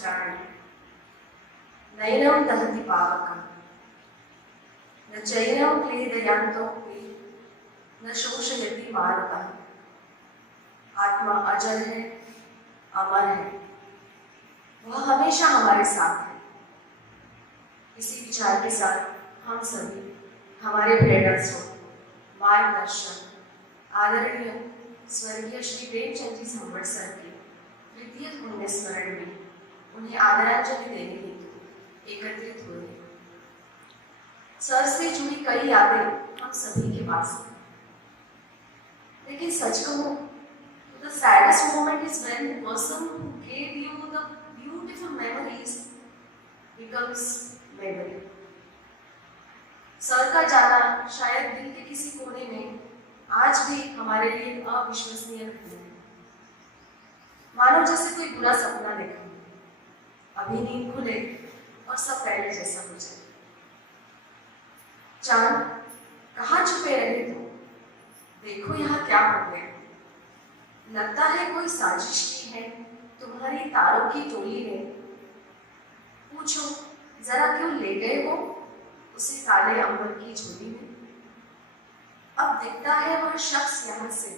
प्राणी नयनम दहति पावकम न चैनम क्लेदयांतोपि न शोषयति मारुतः। आत्मा अजर है, अमर है, वह हमेशा हमारे साथ है। इसी विचार के साथ हम सभी हमारे प्रेरणा स्रोत, मार्गदर्शक, आदरणीय स्वर्गीय श्री प्रेमचंद जी संवट सर के तृतीय पुण्य स्मरण में उन्हें आदरांजलि देने हेतु एकत्रित हुए। सर से जुड़ी कई यादें हम सभी के पास हैं, लेकिन सच कहूं the saddest moment is when the person who gave you the beautiful memories becomes memory. Sir का जाना शायद दिल के किसी कोने में आज भी हमारे लिए अविश्वसनीय है। मानो जैसे कोई बुरा सपना देखा, अभी नींद खुले और सब पहले जैसा हो जाए। चांद कहाँ छुपे रहे तुम, देखो यहाँ क्या हो गया। लगता है कोई साजिश की है तुम्हारी तारों की टोली ने। पूछो जरा क्यों ले गए हो उसी काले अंबर की झोली में। अब दिखता है वह शख्स यहाँ से,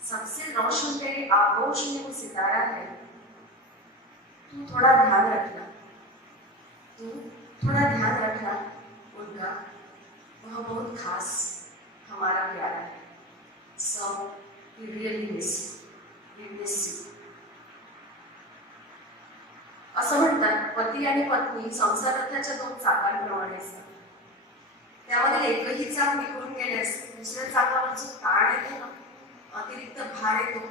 सबसे रोशन तेरे आगोश में वो सितारा है। तू थोड़ा ध्यान रखना, तू थोड़ा ध्यान रखना उनका, वह बहुत खास हमारा प्यारा है। So we really miss you. We miss you. असं म्हणतात पती आणि पत्नी संसाराच्या दोन चाकांप्रमाणे असतात। त्यामध्ये एकही चाक निघून गेल्यास दुसऱ्या चाकावर जो ताण येतो ना, अतिरिक्त भार येतो,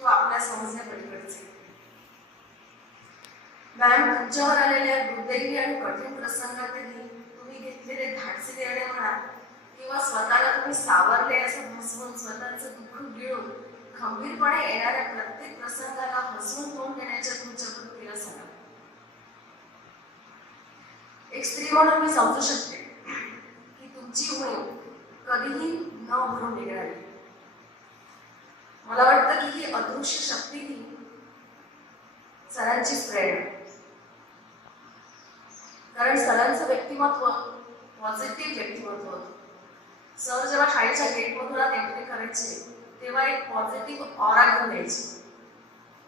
तो आपल्या समजण्यापलीकडचे। मॅम, तुमच्यावर आलेल्या दुर्दैवी आणि कठीण प्रसंगातही तुम्ही घेतलेले धाडसी निर्णय म्हणा किंवा स्वतःला तुम्ही सावरले असं भासवून स्वतःचं दुःख गिळून खंबीरपणे येणाऱ्या प्रत्येक प्रसंगाला हसवून तोंड देण्याच्या तुमच्या वृत्तीला सलाम। एक स्त्री म्हणून मी समजू शकते की तुमची उणीव कधीही न भरून निघणारी। मला वाटतं की ही अदृश्य शक्ती ही सरांचीच प्रेरणा, कारण सरांचं व्यक्तिमत्व पॉझिटिव्ह व्यक्तिमत्व होतं। सर जेव्हा शाळेच्या गेटमधून एंट्री करायचे तेव्हा एक पॉझिटिव्ह ऑरा घेऊन यायचे।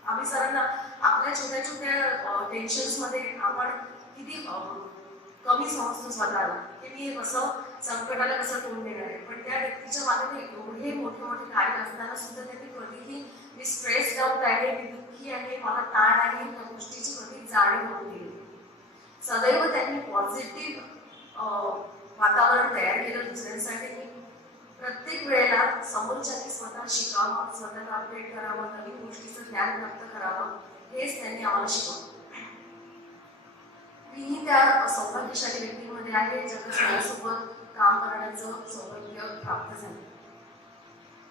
आम्ही सरांना आपल्या छोट्या छोट्या टेन्शन्स मध्ये आपण किती कमी समजतो स्वतःला की मी कसं संकटाला कसं तोंड देणार आहे, पण त्या व्यक्तीच्या मागे एवढे मोठे मोठे कार्य असताना सुद्धा त्यांनी कधीही मी स्ट्रेस्ड आउट आहे, मी दुःखी आहे, मला ताण आहे या गोष्टीची कधी जाणीव नव्हती। सदैव त्यांनी पॉझिटिव्ह वातावरण तयार केलं दुसऱ्यांसाठी। प्रत्येक वेळेला समोरच्याने स्वतः शिकावं, स्वतःला अपडेट करावं, नवीन गोष्टीचं ज्ञान प्राप्त करावं, हेच त्यांनी आम्हाला शिकवलं। मीही त्या सौभाग्यशाली व्यक्तीमध्ये आहे ज्यांना सगळ्यांसोबत काम करण्याचं सौभाग्य प्राप्त झालं।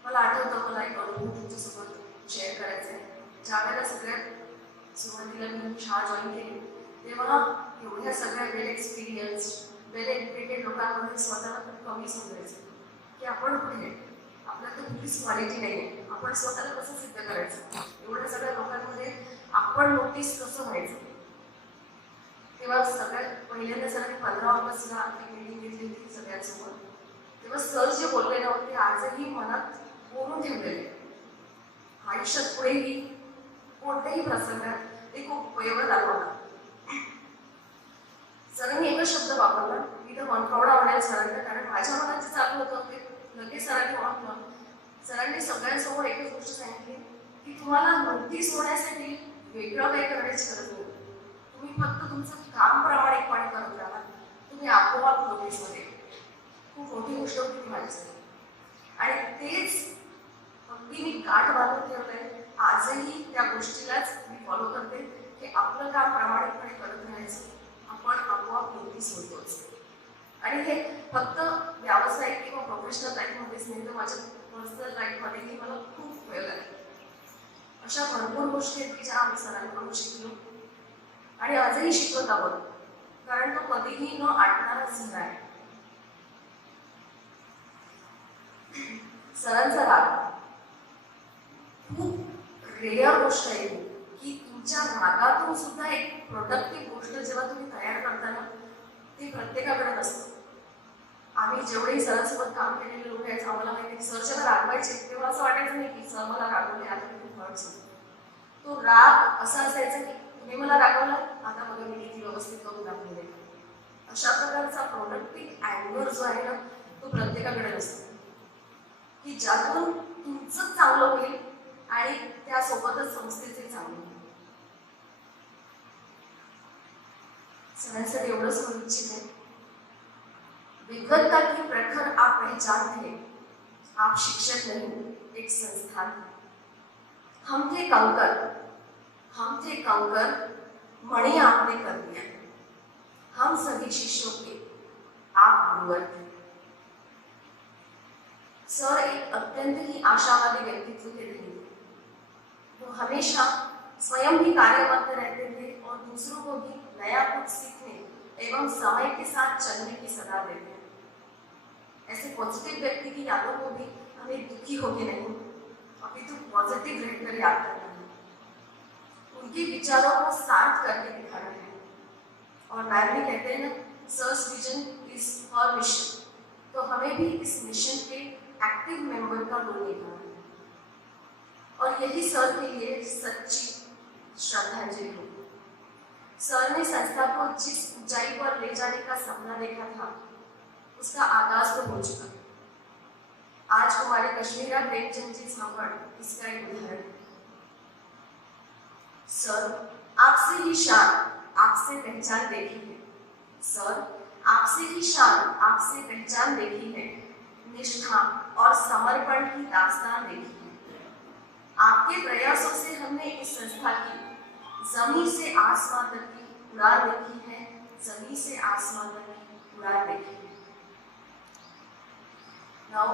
मला आठवतं, मला एक अनुभव तुमच्यासोबत शेअर करायचा आहे। ज्यावेळेला सगळ्यात सुरुवातीला मी शाळा जॉईन केली तेव्हा एवढ्या सगळ्या वेल एक्सपिरियन्स, वेल एज्युकेटेड लोकांमध्ये स्वतःला खूप कमी समजायचं की आपण कुठे, आपल्याला तर कुठलीच क्वालिटी नाही आहे, आपण स्वतःला कसं सिद्ध करायचं। एवढ्या सगळ्या लोकांमध्ये आपण नोटीस कसं व्हायचं। तेव्हा सगळ्यात पहिल्यांदा सरांनी 15 ऑगस्टला एक मीटिंग घेतली होती सगळ्यांसोबत। तेव्हा सर जे बोलले ना ते आजही मनात कोरून ठेवलेले। आयुष्यात पुढेही कोणत्याही प्रसंगात ते खूप उपयोगात आलं। सरांनी एकच शब्द वापरला, मी तर मनकवडा आवडेल सरांना, कारण माझ्या मनात जे चालू होतं ते लगेच सरांनी ओळखलं। सरांनी सगळ्यांसमोर एकच गोष्ट सांगितली की तुम्हाला नोटीस होण्यासाठी वेगळं काही करण्याची गरज नाही, तुम्ही फक्त तुमचं काम प्रामाणिकपणे करत राहा, तुम्ही आपोआप नोटीसमध्ये। खूप मोठी गोष्ट होती ती माझ्यासाठी आणि तेच अगदी मी गाठ बांधून ठेवलंय। आजही त्या गोष्टीलाच मी फॉलो करते की आपलं काम प्रामाणिकपणे करत राहायचं, आपण आपोआप नोटीस होतोच। आणि हे फक्त व्यावसायिक किंवा प्रोफेशनल लाईफमध्येच नाही तर माझ्या पर्सनल लाईफमध्येही मला खूप उपयोग आहे। अशा भरपूर गोष्टी आहेत की ज्या आम्ही सरांकडून शिकलो आणि आजही शिकत आहोत, कारण तो कधीही न आटणारा झरा आहे। सरांचा राग खूप रेअर गोष्ट आहे की तुमच्या रागातून सुद्धा एक प्रोडक्टिव्ह गोष्ट जेव्हा तुम्ही तयार करता ना, ती प्रत्येकाकडे नसतं. आम्ही जेवढेही सरांसोबत काम केलेले लोक आहेत, आम्हाला माहिती की सर जेव्हा रागवायचे तेव्हा असं वाटायचं नाही की सर मला रागवले, आता मी खूप हर्ट झालो. तो राग असा असायचा की तुम्ही मला रागवला, आता बघा मी किती व्यवस्थित करून दाखवले. अशा प्रकारचा प्रोडक्टिव्ह अँगर जो आहे ना, तो प्रत्येकाकडे नसतो, की ज्यातून तुमचं चांगलं होईल आणि त्यासोबतच संस्थेचे चांगलं होईल. सगळ्यांसाठी एवढंच म्हणू इच्छित आहे, विद्वत्ता की प्रखर आप पहचान थे, आप शिक्षक नहीं एक संस्थान थे. हम थे कंकर, मणि आपने कर दिया. हम सभी शिष्यों के आप गुरुवर थे. सर एक अत्यंत ही आशावादी व्यक्तित्व के थे. वो हमेशा स्वयं भी कार्यरत रहते थे और दूसरों को भी नया कुछ सीखने एवं समय के साथ चलने की सलाह देते हैं. ऐसे पॉजिटिव व्यक्ति की यादों को भी हमें दुखी होके नहीं, अपितु पॉजिटिव रहकर याद करना है, उनके विचारों को सार्थ करके दिखाना है. और मैम भी कहते हैं ना, sir's vision is her mission, तो हमें भी इस मिशन के एक्टिव मेंबर का रोल निभाना है. और यही सर के लिए सच्ची श्रद्धांजलि होगी. सर ने संस्था को जिस ऊंचाई पर ले जाने का सपना देखा था, उसका आगाज तो हो चुका. आज हमारे कश्मीरा प्रेमचंद जी सांभर इसका एक उदाहरण है. सर आपसे ही शान, आपसे पहचान देखी है. सर आपसे ही शान, आपसे पहचान देखी है. निष्ठा और समर्पण की दास्तान देखी है. आपके प्रयासों से हमने इस संस्था की जमीन से आसमान तक की उड़ान देखी है. जमीन से आसमान तक की उड़ान देखी है. Now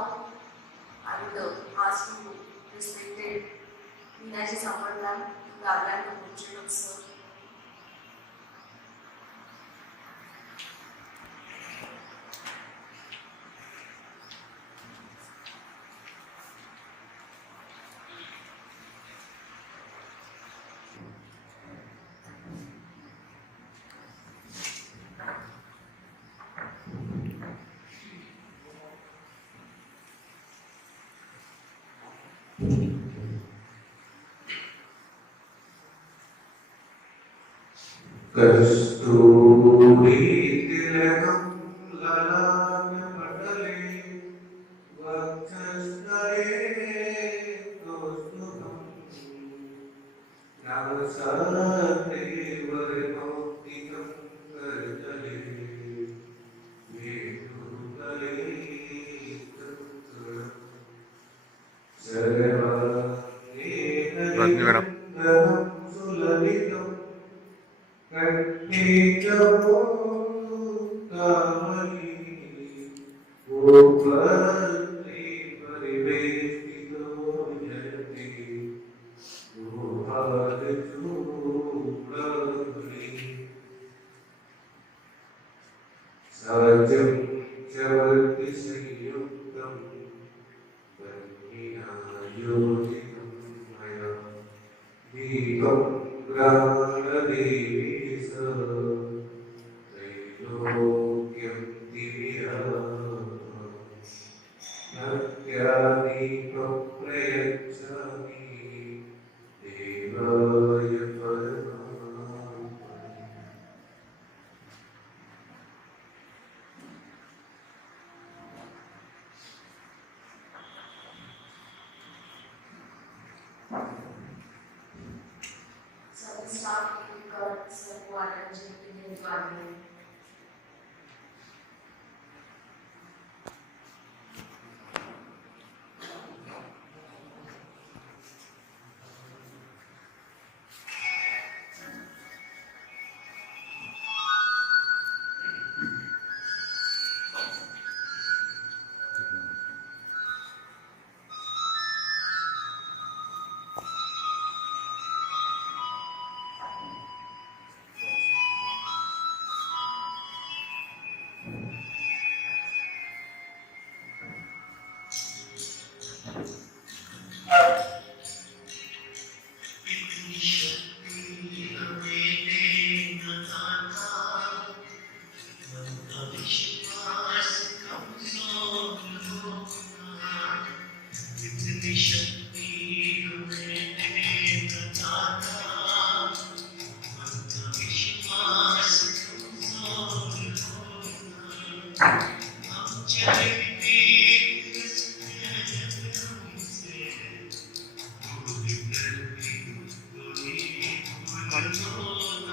I would ask you, respected Meenaji Sambar ma'am, to outline the portrait of sir. कस्तूरी तिलकं ललाटपटले वक्षस्थले कौस्तुभं नवसाते वर्णोक्तिकं करतले मेरुतले तत्करं सर्वाङ्गीकरं सुललितं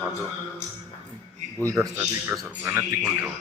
हा जो गुलदस्ता आहे इकडे सरकू आणि तिकून ठेवा.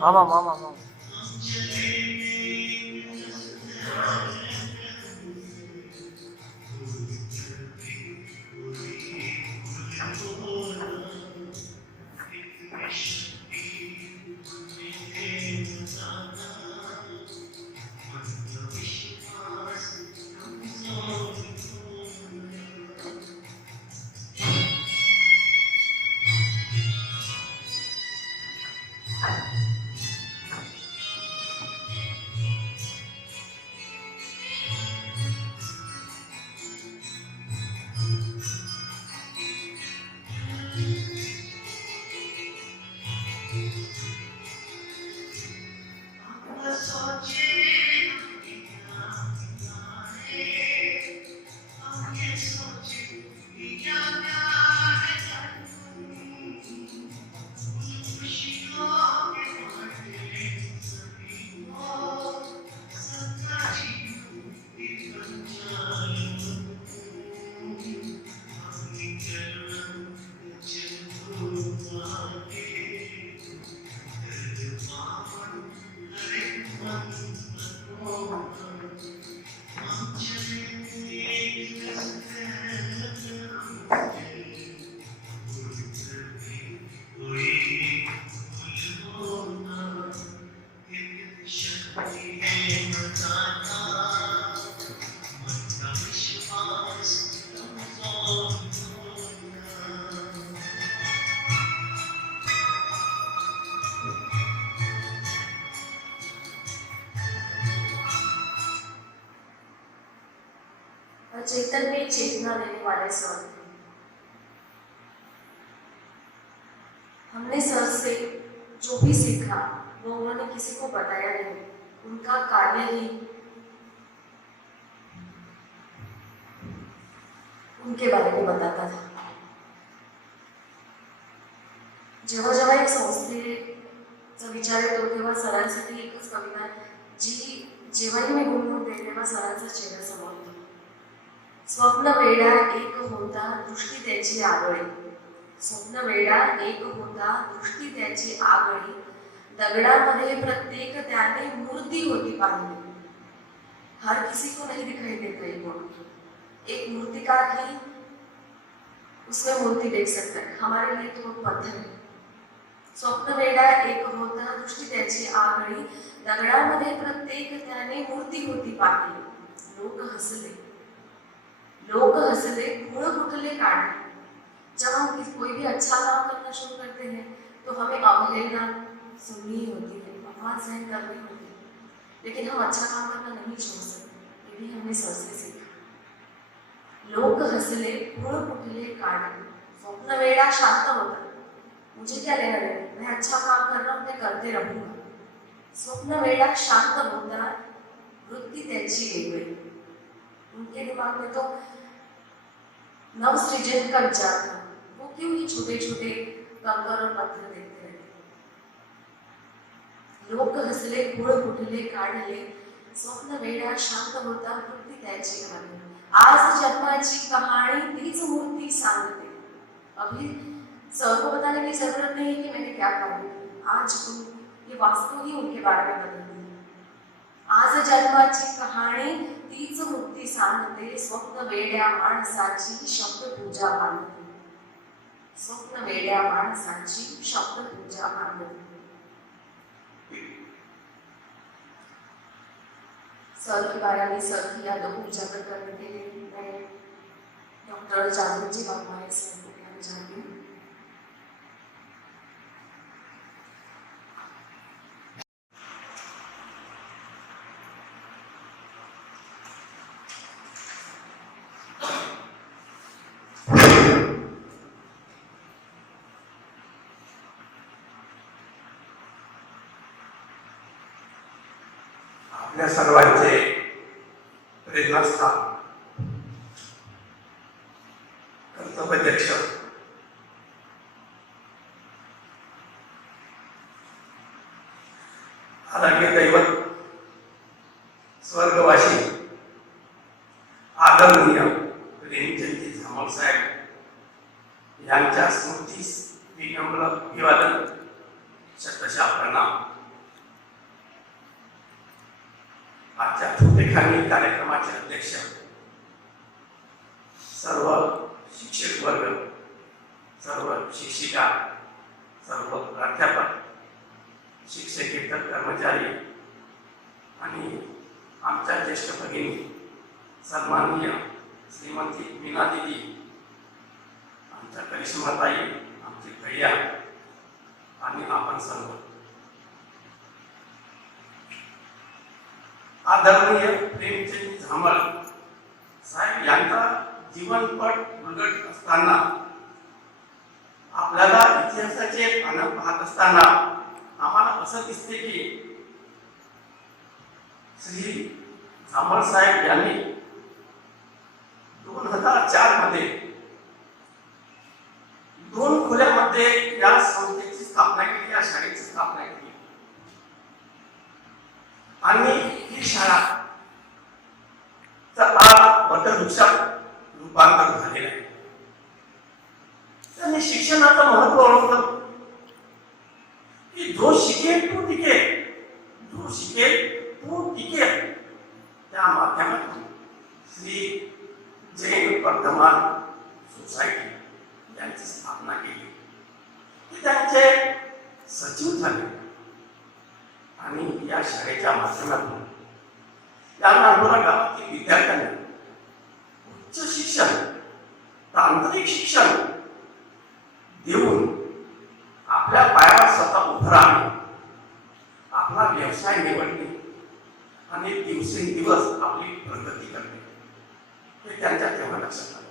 मामा मामा मामा चेतन में चेतना देने वाले सर थे। हमने सर से जो भी सीखा वो उन्होंने किसी को बताया नहीं, उनका कार्य ही उनके बारे में बताता था। जेव्हा जेव्हा एक संस्थेचा विचार येतो तेव्हा सरांसाठी एकच कविता जी जेव्हाही मी गुणगुणते तेव्हा सरांचा चेहरा समोर येतो. स्वप्न वेडा एक होता दृष्टी त्याची आगळी, स्वप्न वेडा एक होता दृष्टी त्याची आगळी, दगडामध्ये प्रत्येक त्याने मूर्ति होती पाहिली. हर किसी को नहीं दिखाई देता ये गुण, एक मूर्तिकार ही उसमें मूर्ति देख सकता है, हमारे लिए तो पत्थर है. स्वप्न वेडा एक होता दृष्टी त्याची आगळी, दगडामध्ये प्रत्येक त्याने मूर्ति होती पाहिली. लोक हसले, लोग हंसले, गुण कुठले काढ़े. जब हम कोई भी अच्छा काम करना शुरू करते हैं तो हमें अवहेलना सुननी होती है, अपमान सहन करनी होती है, लेकिन हम अच्छा काम करना नहीं छोड़ सकते. ये भी हमने सर से सीखा. लोग हंसले, गुण कुठले काढ़े. स्वप्न वेड़ा शांत होता, मुझे क्या लेना देना, मैं अच्छा काम कर रहा हूँ, मैं करते रहूंगा. स्वप्न वेड़ा शांत होता, वृत्ति त्याची वेगळी. उनके दिमाग में तो नव सृजन का विचार था. वो क्यों ही छोटे छोटे कंकर और पत्थर देखते रहते. लोक हसले, गुण कुठले काढले, स्वप्न वेडा शांत होता, वृत्ती त्याची घाली. आज जन्माची कहानी तीच मूर्ति सांगते. अभी सर को बताने की जरूरत नहीं है कि मैंने क्या कहा, आज ये वास्तव ही उनके बारे में बदलती है. आज जन्माची कहाणी तीच मुक्ती सांगते, स्वप्न वेड्या माणसाची शब्दपूजा मानते. स्वप्न वेड्या माणसाची शब्दपूजा मानते. सर के बारे में, सर की यादों को उजागर करने के लिए मैं डॉक्टर जागृत जी बागमारे सर को कहना चाहती हूँ. आपल्या सर्वांचे प्रेरणास्थान, कर्तव्यदक्ष, आदरणीय दैवत, स्वर्गवासी, आदरणीय प्रेमचंद धमाल साहेब यांच्या स्मृतीस विनम्र अभिवादन, शतशः प्रणाम. सर्व प्राध्यापक, शिक्षकेतर कर्मचारी आणि आमच्या ज्येष्ठ भगिनी सन्माननीय श्रीमती मीना दिदी, आमच्या करिश्माताई, आमची भैया आणि आपण सर्व आदरणीय प्रेमचंद झांबळ साहेब यांचा जीवनपट उलगडत असताना, आपल्याला इतिहासाचे पानं पाहत असताना आम्हाला असं दिसते की श्री झांबळ साहेब यांनी 2004 मध्ये 2 खोल्यामध्ये या संस्थेची स्थापना केली, या शाळेची स्थापना केली आणि ही शाळा आज वटवृक्षात रूपांतर झालेलं आहे. त्यांनी शिक्षणाचं महत्व ओळखलं की जो शिकेल तो टिकेल, जो शिकेल तो टिकेल. त्या माध्यमातून श्री जैन वर्धमान सोसायटी यांची स्थापना केली. ते त्यांचे सचिव झाले आणि या शाळेच्या माध्यमातून या नांदोरा गावातील विद्यार्थ्यांनी उच्च शिक्षण, तांत्रिक शिक्षण देऊन आपल्या पायावर स्वतः उभं राहणे, आपला व्यवसाय निवडणे आणि दिवसेंदिवस आपली प्रगती करणे हे त्यांच्या तेव्हा लक्षात आलं.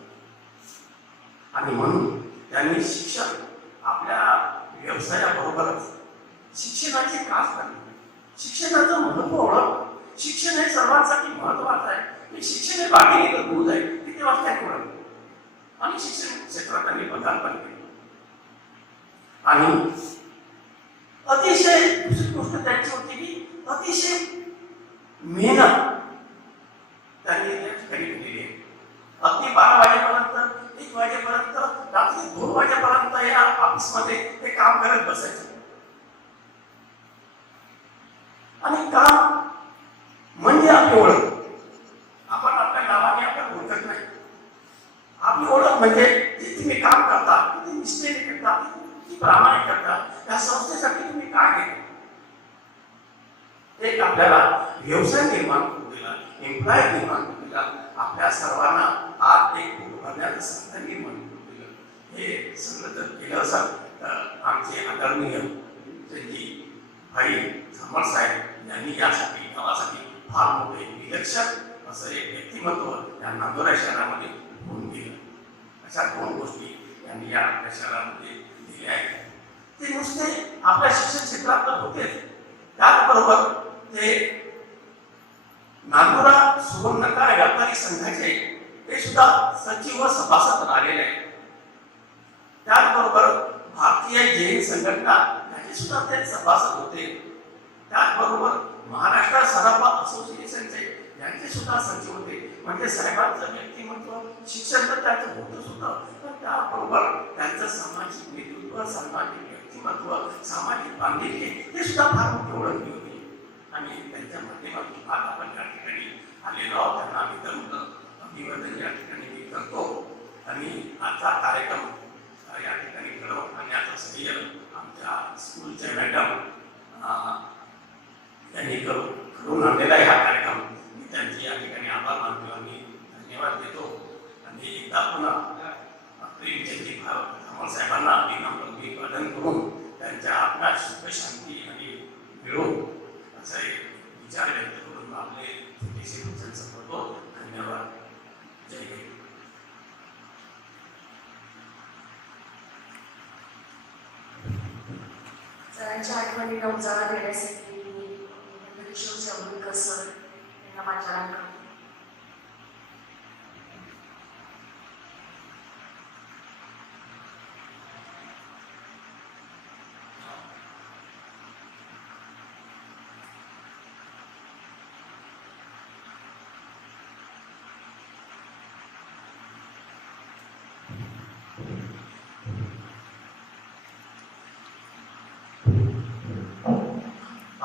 आणि म्हणून त्यांनी शिक्षण आपल्या व्यवसायाबरोबरच शिक्षणाची कास करणे, शिक्षणाचं महत्व ओळख. शिक्षण हे सर्वांसाठी महत्वाचं आहे. हे शिक्षण हे बाकी दूध आहे ते तेव्हा त्यांनी ओळखलं आणि शिक्षण क्षेत्रात त्यांनी पदार्पण केले. आणि अतिशय दुसरी गोष्ट त्यांची होती की अतिशय मेहनत त्यांनी त्या ठिकाणी केलेली आहे. अगदी 12 वाजेपर्यंत, 1 वाजेपर्यंत, रात्री 2 वाजेपर्यंत या ऑफिसमध्ये ते काम करत बसायचे. आणि काम म्हणजे आपली ओळख. आपण आपल्या नावाने आपण ओळखत नाही. आपली ओळख म्हणजे जे तुम्ही काम करता, किती निष्ठेने करता, किती प्रामाणिक करता, या संस्थेसाठी तुम्ही काय केलं. एक आपल्याला व्यवसाय निर्माण करून दिला, एम्प्लॉय निर्माण करून दिला, आपल्या सर्वांना आज एक भरण्याचं संस्था निर्माण करून दिलं. हे सगळं जर केलं असेल तर आमचे आदरणीय त्यांची भाई झांबळ साहेब यांनी यासाठी गावासाठी फार मोठे विलक्षण असं एक व्यक्तिमत्व या नांदोरा शहरामध्ये होऊन गेलं. अशा 2 गोष्टी यांनी या आपल्या शहरामध्ये दिल्या आहेत. ते नुसते आपल्या शिक्षण क्षेत्रात होतेच, त्याचबरोबर ते नांदोरा सुवर्णकार व्यापारी संघाचे ते सुद्धा सचिव व सभासद राहिलेले आहेत. त्याचबरोबर भारतीय जैन संघटना याचे सुद्धा ते सभासद होते. त्याचबरोबर महाराष्ट्र सराफा असोसिएशनचे यांचे सुद्धा सचिव होते. म्हणजे साहेबांचं व्यक्तिमत्व, शिक्षण तर त्याचं होतच होतं, पण त्याबरोबर त्यांचं सामाजिक नेतृत्व, सामाजिक व्यक्तिमत्व, सामाजिक बांधिलकी हे सुद्धा फार मोठी ओळखली होती. आणि त्यांच्या माध्यमातून आज आपण या ठिकाणी आलेलो आहोत. त्यांना आम्ही दंत अभिवादन या ठिकाणी मी करतो. आणि आजचा कार्यक्रम या ठिकाणी घडवून आणण्याचं श्रेय आमच्या स्कूलच्या मॅडम त्यांनी करून आणलेला आहे हा कार्यक्रम. मी त्यांचे या ठिकाणी आभार मानतो आणि धन्यवाद देतो. आणि एकदा पुन्हा प्रेमचंद झांबळ साहेबांना विनम्र अभिवादन करून त्यांच्या आत्म्यात सुख शांती आणि मिळो असा एक विचार व्यक्त करून आपले छोटेसे वचन संपवतो. धन्यवाद. जय हिंद. सरांच्या आठवणीला उजाळा देण्यासाठी मी किशोर जांभूळकर सर यांना मानवंदना करतो.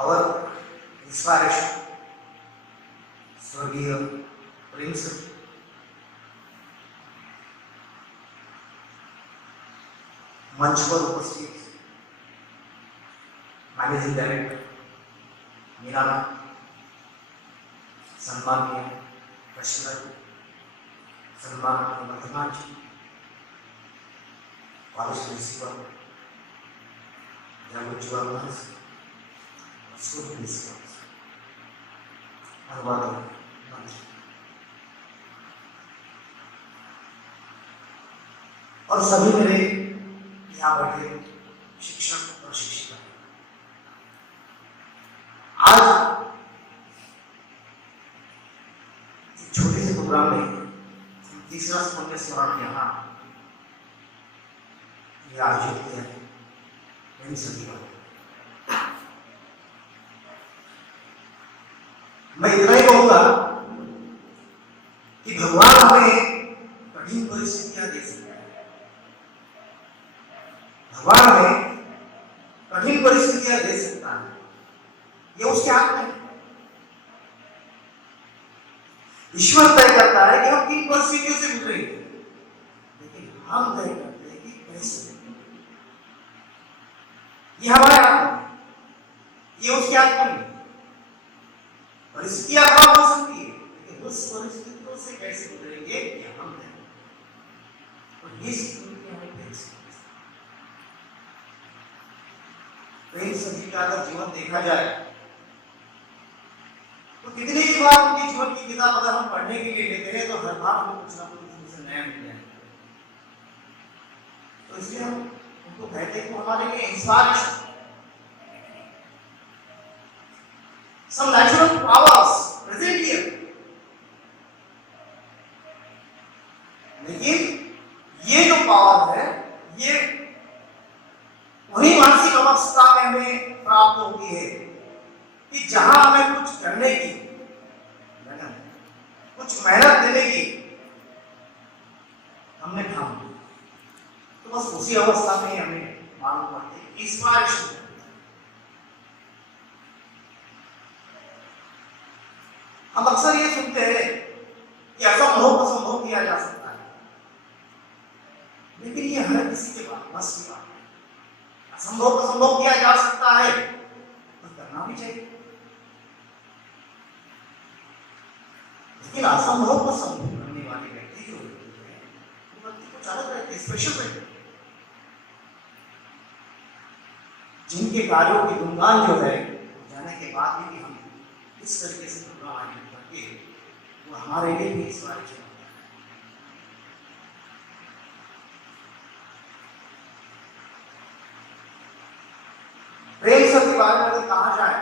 Our inspiration, स्वर्गीय प्रिन्स मंच पर उपस्थित मैनेजिंग डायरेक्टर मीरा मैम, सम्मानीय ट्रेजरर सम्मानीय वर्धमान जी, कॉलेज प्रिंसिपल जगुज्वल स्कूल प्रिंसिपल, अनुवादक मंत्री और सभी मेरे यहाँ बैठे शिक्षक और शिक्षिका, आज एक छोटे से प्रोग्राम में हम तीसरा पुण्य स्मरण यहाँ आयोजित किया है। मेरी सभी बात मैं इतना ही कहूंगा कि भगवान हमें कठिन परिस्थितियां दे सकता है, भगवान हमें कठिन परिस्थितियां दे सकता है, ये उसके हाथ में है। ईश्वर तय करता है कि हम किन परिस्थितियों से गुजरेंगे, लेकिन हम तय करते हैं कि कैसे। ये हमारे हाथ में, ये उसके हाथ में नहीं। परिस्थितियां खराब हो सकती है, लेकिन उस परिस्थितियों से कैसे गुजरेंगे ये हम तय करते हैं। और ये स्थिति हमें देख सकते हैं। प्रेम सजी का अगर जीवन देखा जाए तो कितनी ही बार उनके जीवन की किताब अगर हम पढ़ने के लिए लेते हैं तो हर बार हमें कुछ ना कुछ उनसे नया मिल जाए। तो इसलिए हम उनको कहते हैं कि हमारे लिए inspiration, some natural powers present here, लेकिन ये जो पावर है ये वही मानसिक अवस्था में हमें प्राप्त होती है कि जहां हमें कुछ करने की लगन, कुछ मेहनत देने की हमने ठान ली, तो बस उसी अवस्था में हमें मालूम पड़ती है इंस्पिरेशन। हम अक्सर ये सुनते हैं कि असंभव को संभव किया जा सकता है, लेकिन ये हर किसी के पास बस की बात है। असंभव को संभव किया जा सकता है तो करना भी चाहिए, लेकिन असंभव को संभव करने वाले व्यक्ति जो होते हैं वो व्यक्ति कुछ अलग रहते हैं, स्पेशल रहते हैं, जिनके कार्यों की गुणगान जो है जाने के बाद भी हम इस तरीके से प्रोग्राम आयोजित करके वो हमारे लिए भी इस बारे में प्रेम से बारे में अगर कहा जाए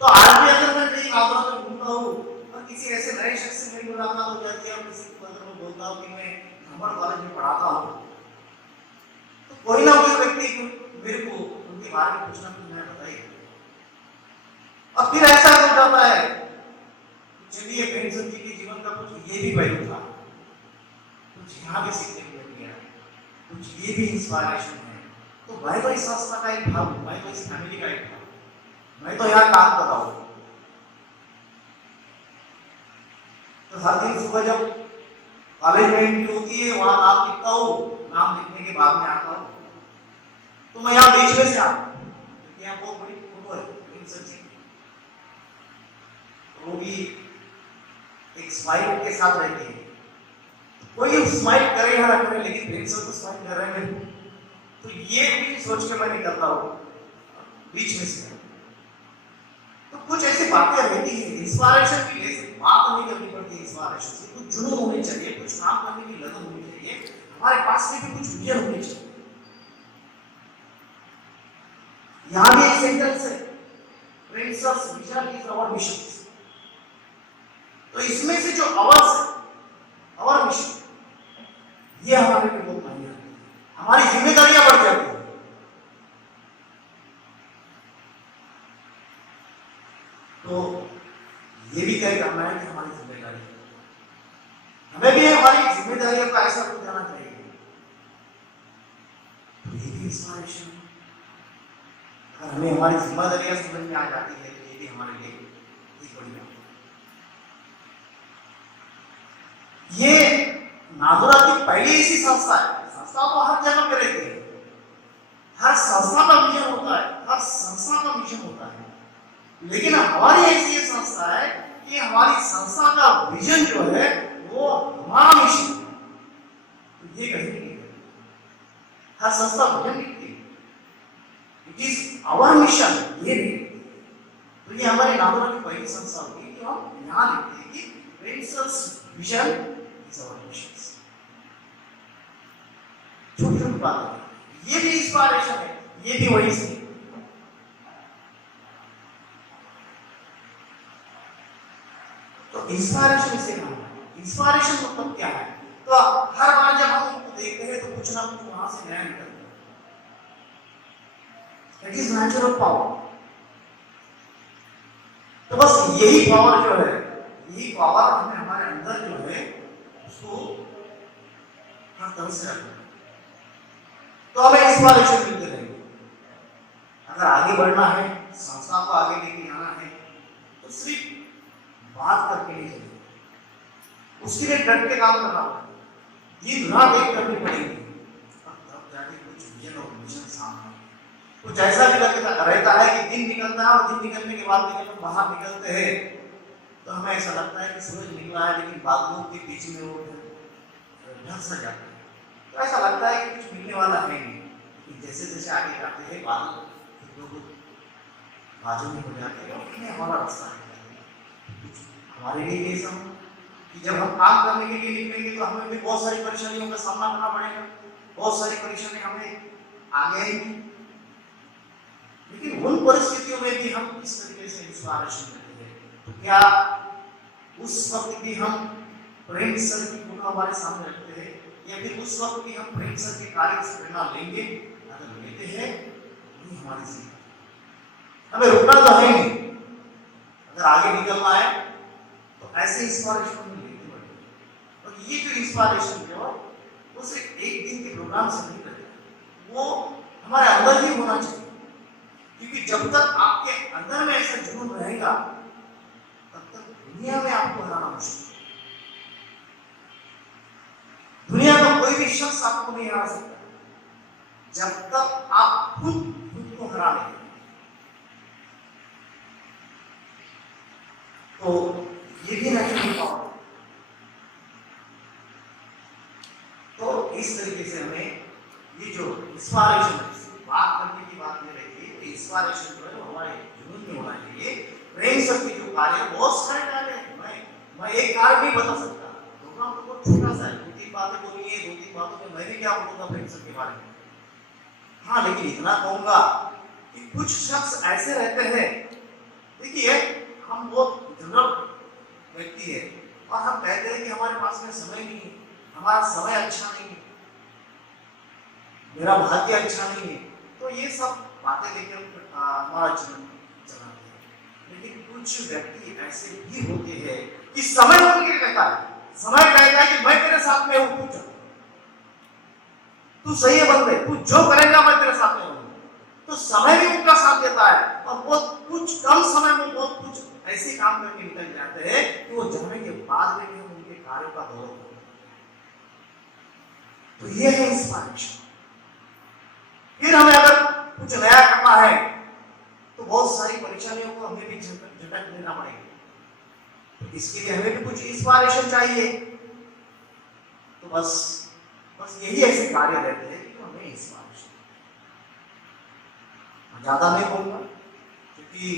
तो आज भी अगर मैं कई आंदोलन में घूमता हूँ और किसी ऐसे नए शख्स से मेरी मुलाकात हो जाती है और किसी को अगर मैं बोलता हूँ कि मैं ब्राह्मण कॉलेज में पढ़ाता हूँ तो कोई ना कोई व्यक्ति मेरे को उनके बारे में कुछ ना कुछ नया बताइए। और फिर ऐसा हो जाता है चलिए प्रेमचंद जी के जीवन का कुछ ये भी पहलू था, कुछ यहाँ भी सीखने को मिल गया, कुछ ये भी इंस्पिरेशन है। तो मैं तो इस संस्था का एक भाग हूँ, मैं तो इस फैमिली का एक भाग हूँ, मैं तो यहाँ काम कर रहा हूँ। तो हर दिन सुबह जब कॉलेज में एंट्री होती है वहां नाम लिखता हूँ, नाम लिखने के बाद में आता हूँ तो मैं यहाँ बीच में से आता हूँ, यहाँ बहुत बड़ी फोटो है प्रेमचंद जी, वो भी एक स्माइल के साथ रहती है। कोई स्माइल करे या ना करे, लेकिन प्रेमचंद तो स्माइल कर रहे हैं, तो ये भी सोच के मैं निकलता हूँ बीच में से। तो कुछ ऐसी बातें रहती है, इंस्पिरेशन की ले सकते, बात नहीं करनी पड़ती इंस्पिरेशन से, कुछ जुनून होनी चाहिए, कुछ काम करने की लगन होनी चाहिए, हमारे पास में भी कुछ विजन होनी चाहिए। यहाँ भी एक सेंटेंस है, princess vision is our mission. तो इसमें से जो आवर्स है, आवर मिशन, ये हमारे लिए बहुत मायने रखती है, हमारी जिम्मेदारियां बढ़ जाती है। तो ये भी तय करना है कि हमारी जिम्मेदारी है, हमें भी हमारी जिम्मेदारियों का ऐसा कुछ जाना चाहिए। तो ये भी इंस्पिरेशन, अगर हमें हमारी जिम्मेदारियां समझ में आ जाती है तो ये भी हमारे लिए एक बड़ी बात है। ये नादुरा की पहली ऐसी संस्था है, संस्था तो हर जगह पे रहती है, हर संस्था का विजन होता है, हर संस्था का मिशन होता है, लेकिन हमारी ऐसी ये संस्था है कि हमारी संस्था का विजन जो है वो हमारा मिशन, तो ये कहीं नहीं है। हर संस्था विजन लिखती है, इट इज आवर मिशन, ये नहीं। तो ये हमारे नागौर की पहली संस्था होगी कि हम यहाँ लिखते हैं कि princess vision is our mission. छोटी छोटी बात है, ये भी इंस्पायरेशन है, ये भी वही से। तो इंस्पायरेशन इसे कहा है। इंस्पायरेशन मतलब क्या है? तो हर बार जब हम उनको देखते हैं तो कुछ ना कुछ वहां से नया निकलता है। It is natural power. तो बस यही पावर जो है, यही पावर हमें हमारे अंदर जो है उसको हर तरह से रखना है, तो हमें इंस्पायरेशन मिलते रहेंगे। अगर आगे बढ़ना है, संस्था को आगे लेके जाना है, तो सिर्फ बात करके नहीं चलेगा, उसके लिए डट के काम करना होगा, दिन रात एक करनी पड़ेगी, तब जाके कुछ विजन और मिशन सामने। कुछ ऐसा भी रहता है कि दिन निकलता है और दिन निकलने के बाद जब हम बाहर निकलते हैं तो हमें ऐसा लगता है कि सूरज निकला है, लेकिन बादलों के बीच में वो ढक सा जाता है। तो ऐसा लगता है कि कुछ मिलने वाला है नहीं, लेकिन जैसे जैसे आगे जाते हैं बादल लोग बाजू में हो जाते हैं और इन्हें हमारा रास्ता है। हमारे लिए ये सब कि जब हम काम करने के लिए निकलेंगे तो हमें भी बहुत सारी परेशानियों का सामना करना पड़ेगा, बहुत सारी परेशानी हमें आगे आएंगी, लेकिन उन परिस्थितियों में भी हम इस तरीके से इंस्पायरेशन लेते हैं। तो क्या उस वक्त भी हम प्रेम सर की फोटो हमारे सामने रखते हैं, या फिर उस वक्त भी हम प्रेम सर के कार्य से प्रेरणा लेंगे? अगर लेते हैं वही हमारी जिंदगी, हमें रुकना तो है नहीं। अगर आगे निकलना है तो ऐसे इंस्पायरेशन में लेते बढ़े। और ये जो इंस्पायरेशन जो है वो सिर्फ एक दिन के प्रोग्राम से नहीं रहता, वो हमारे अंदर ही होना चाहिए, क्योंकि जब तक आपके अंदर में ऐसा जुनून रहेगा तब तक दुनिया में आपको हराना मुश्किल है। दुनिया का कोई भी शख्स आपको नहीं हरा सकता जब तक आप खुद को हरा लेंगे। तो ये भी नेचुरल पावर। तो इस तरीके से हमें ये जो इंस्पायरेशन है, बात करने की बात नहीं रही, तो इंस्पायरेशन जो है वो हमारे जुनून में होना चाहिए। प्रेम सर के जो कार्य है, बहुत सारे कार्य हैं, मैं एक कार्य नहीं बता सकता, प्रोग्राम तो बहुत छोटा सा है, 2-3 बातें बोलिए, 2-3 बातों में मैं भी क्या बोलूंगा प्रेम सर के बारे में। हाँ, लेकिन इतना कहूंगा कि कुछ शख्स ऐसे रहते हैं, देखिए हम बहुत जनरल व्यक्ति है और हम कहते हैं कि हमारे पास में समय नहीं है, हमारा समय अच्छा नहीं है, मेरा भाग्य अच्छा नहीं है, तो ये सब बातें लेकर हमारा जीवन चलाते हैं। लेकिन कुछ व्यक्ति ऐसे भी होते हैं कि समय उनके कहता है, समय कहता है कि मैं तेरे साथ में हूं, तू सही है बंदे, तू जो करेगा मैं तेरे साथ में हूं। तो समय भी उनका साथ देता है और बहुत कुछ कम समय में बहुत कुछ ऐसे काम करके निकल जाते हैं कि वो जाने के बाद में भी हम उनके कार्यों का गौरव करते हैं। तो ये है इंस्पायरेशन। फिर हमें अगर कुछ नया करना है तो बहुत सारी परेशानियों को हमें भी झटक देना पड़ेगा, तो इसके लिए हमें भी कुछ इंस्पायरेशन चाहिए। तो बस यही ऐसे कार्य रहते हैं कि हमें इंस्पायरेशन। ज्यादा नहीं बोलूंगा क्योंकि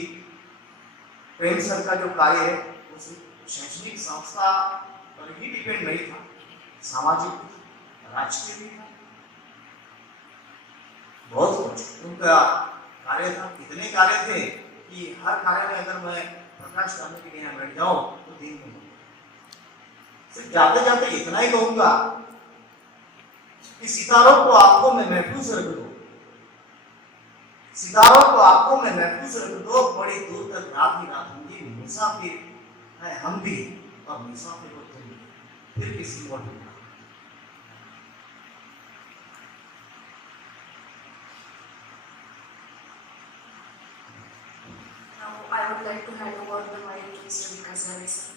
प्रेम सर का जो कार्य है वो सिर्फ शैक्षणिक संस्था पर ही डिपेंड नहीं था, सामाजिक राजकीय भी था, बहुत कुछ उनका कार्य था। इतने कार्य थे कि हर कार्य में अगर मैं प्रकाश करने के लिए बैठ जाऊं तो दिन में सिर्फ जाते जाते इतना ही कहूंगा कि सितारों को आंखों में महफूज रख दो, सितारों को आंखों में महफूज रख दो, बड़ी दूर तक रात ही रात होंगी, मुसाफिर है हम भी और मुसाफिर हो तुम भी, फिर किसी और भी। Now I would like to hand over the mic to Mr. Vikas Rani sir.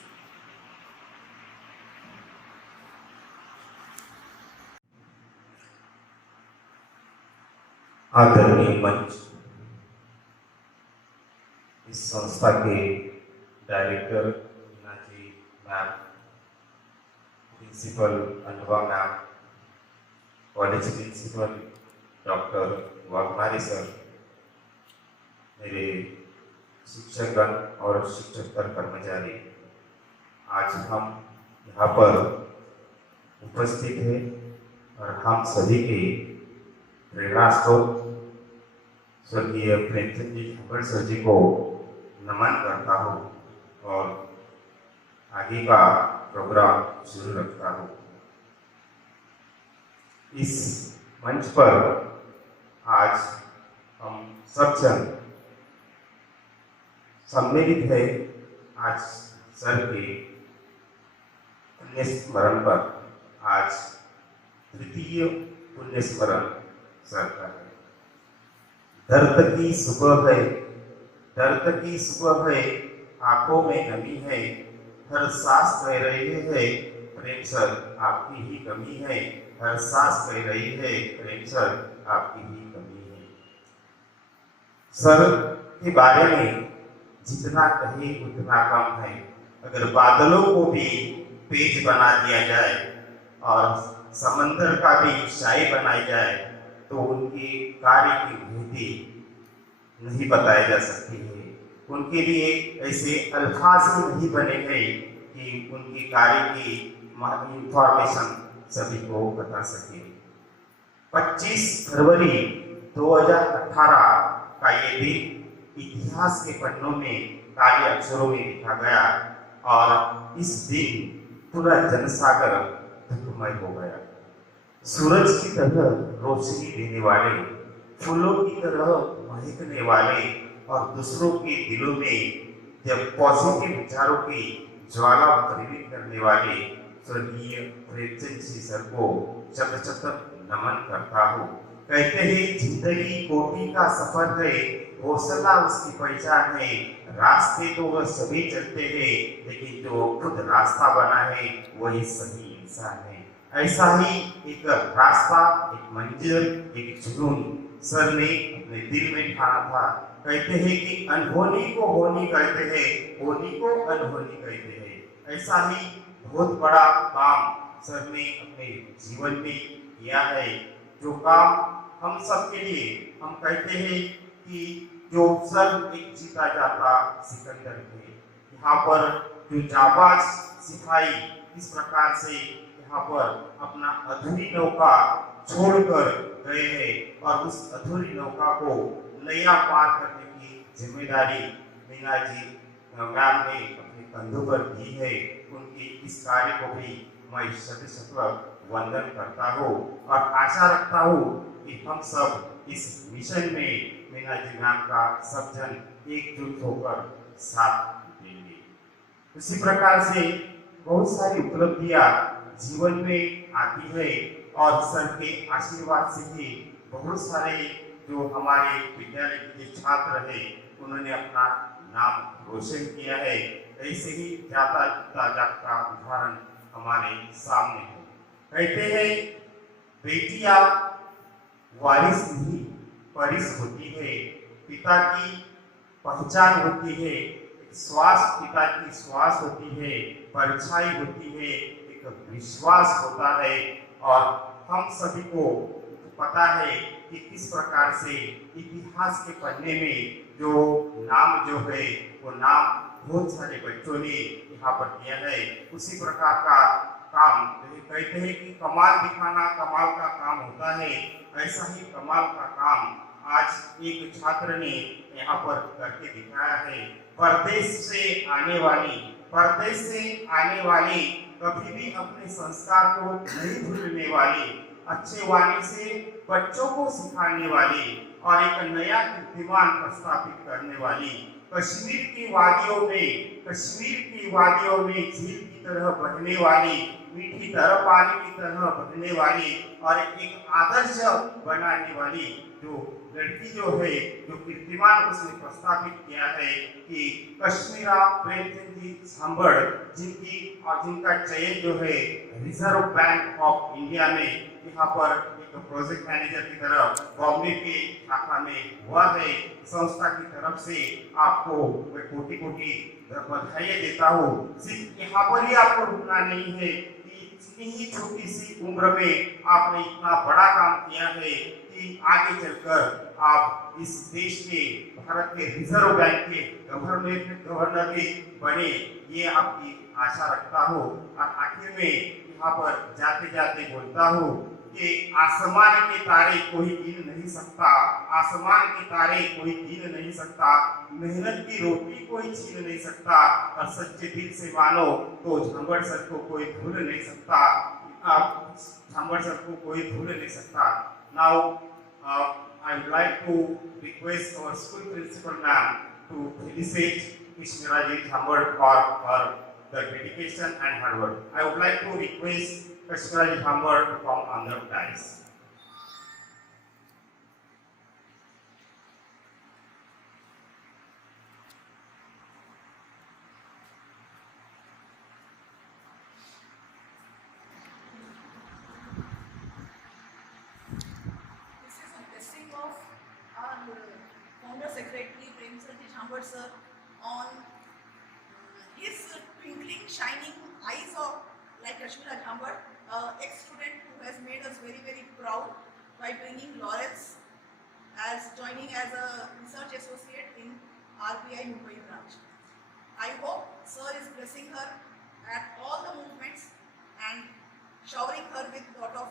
आदरणीय मंच, इस संस्था के director Meena ji ma'am, principal अंडवा ma'am, college principal doctor Waghmari sir, मेरे शिक्षकगण और शिक्षकेतर कर्मचारी, आज हम यहाँ पर उपस्थित हैं और हम सभी के प्रेरणा स्रोत स्वर्गीय प्रेमचंद जी झांबड़ सर जी को नमन करता हूँ और आगे का प्रोग्राम शुरू रखता हूँ। इस मंच पर आज हम सब जन सम्मिलित है आज सर के पुण्य स्मरण पर। आज तृतीय पुण्य स्मरण सर का है। दर्द की सुबह है, दर्द की सुबह है, आंखों में नमी है, हर सांस कह रही है प्रेम सर आपकी ही कमी है, हर सांस कह रही है प्रेम सर आपकी ही कमी है। सर के बारे में जितना कहे उतना कम है। अगर बादलों को भी पेज बना दिया जाए और समंदर का भी शाही बनाई जाए तो उनके कार्य की भेदी नहीं बताई जा सकती है। उनके लिए ऐसे अल्फाज नहीं बने गए कि उनके कार्य की इंफॉर्मेशन सभी को बता सके। 25 फरवरी 2018 का ये दिन इतिहास के पन्नों में काले अक्षरों में लिखा गया और इस दिन पूरा जनसागर दुखमय हो गया। सूरज की तरह रोशनी देने वाले, फूलों की तरह महकने वाले और दूसरों के दिलों में जब पॉजिटिव विचारों की ज्वाला प्रेरित करने वाले स्वर्गीय प्रेमचंद जी सर को शत शत नमन करता हूँ। कहते हैं जिंदगी कोटि का सफर है, हौसला उसकी पहचान है। रास्ते तो वह सभी चलते हैं लेकिन जो खुद रास्ता बना है वही सही इंसान है। ऐसा ही एक रास्ता, एक मंजिल, एक जुनून सर ने अपने दिल में ठाना था। कहते हैं कि अनहोनी को होनी कहते हैं, होनी को अनहोनी कहते हैं। ऐसा ही बहुत बड़ा काम सर ने अपने जीवन में किया है, जो काम हम सब के लिए हम कहते हैं कि जो सर एक जीता जाता सिकंदर थे। यहाँ पर जो जाबाज सिपाही इस प्रकार से यहाँ पर अपना अधूरी नौका छोड़कर गए हैं और उस अधूरी नौका को नया पार करने की जिम्मेदारी मीना जी मैम ने अपने कंधों पर दी है। उनके इस कार्य को भी मैं शत शत वंदन करता हूँ और आशा रखता हूँ कि हम सब इस मिशन में मीना जी मैम का सब जन एकजुट होकर साथ देंगे। उसी प्रकार से बहुत सारी उपलब्धियां जीवन में आती है और सर के आशीर्वाद से ही बहुत सारे जो हमारे विद्यालय के छात्र हैं उन्होंने अपना नाम रोशन किया है। ऐसे ही जाता जाता उदाहरण हमारे सामने है। कहते हैं बेटियां वारिस नहीं परिस होती है, पिता की पहचान होती है, श्वास पिता की श्वास होती है, परछाई होती है, एक विश्वास होता है। और हम सभी को पता है कि किस प्रकार से इतिहास के पन्ने में जो नाम जो है वो नाम बहुत सारे बच्चों ने यहाँ पर किया है। उसी प्रकार का काम कहते हैं कि कमाल दिखाना कमाल का काम होता है, ऐसा ही कमाल का काम आज एक छात्र ने यहाँ पर करके दिखाया है। परदेश से आने वाली कभी भी अपने संस्कार को नहीं भूलने वाली, अच्छे वाणी से बच्चों को सिखाने वाली और एक नया कीर्तिमान प्रस्थापित करने वाली, कश्मीर की वादियों में झील की तरह बहने वाली, मीठी तरह पानी की तरह बहने वाली और एक आदर्श बनाने वाली जो लड़की जो है, जो कीर्तिमान उसने प्रस्तावित किया है कि कश्मीरा प्रेमचंद जी झांबड़ जिनका चयन जो है रिजर्व बैंक ऑफ इंडिया में यहाँ पर एक तो प्रोजेक्ट मैनेजर की तरफ बॉम्बे के शाखा में हुआ है। संस्था की तरफ से आपको मैं कोटि कोटि बधाई देता हूँ। सिर्फ यहाँ पर ही आपको रुकना नहीं है कि इतनी ही छोटी सी उम्र में आपने इतना बड़ा काम किया है कि आगे चलकर आप इस देश के भारत के रिजर्व बैंक के गवर्नर भी बने, ये आपकी आशा रखता हूँ। और आखिर में यहाँ पर जाते जाते बोलता हूँ कि आसमान के तारे कोई गिन नहीं सकता, आसमान के तारे कोई गिन नहीं सकता, मेहनत की रोटी कोई छीन नहीं सकता, और सच्चे दिल से मानो तो झांबड़ सर को कोई भूल नहीं सकता। आप झांबड़ सर को कोई भूल नहीं सकता। Now I would like to request our school principal ma'am to felicitate Kashmiraji Jhambad for the dedication and hard work. I would like to request Kashmiraji Jhambad to come on the dais. This is a blessing of our founder secretary Premchandji Jhambad sir on his twinkling, shining eyes of like Kashmira Jhambad, ex-student who has made us very, very proud by winning laurels as joining as a research associate in RBI Mumbai branch. I hope sir is blessing her at all the movements and showering her with lot of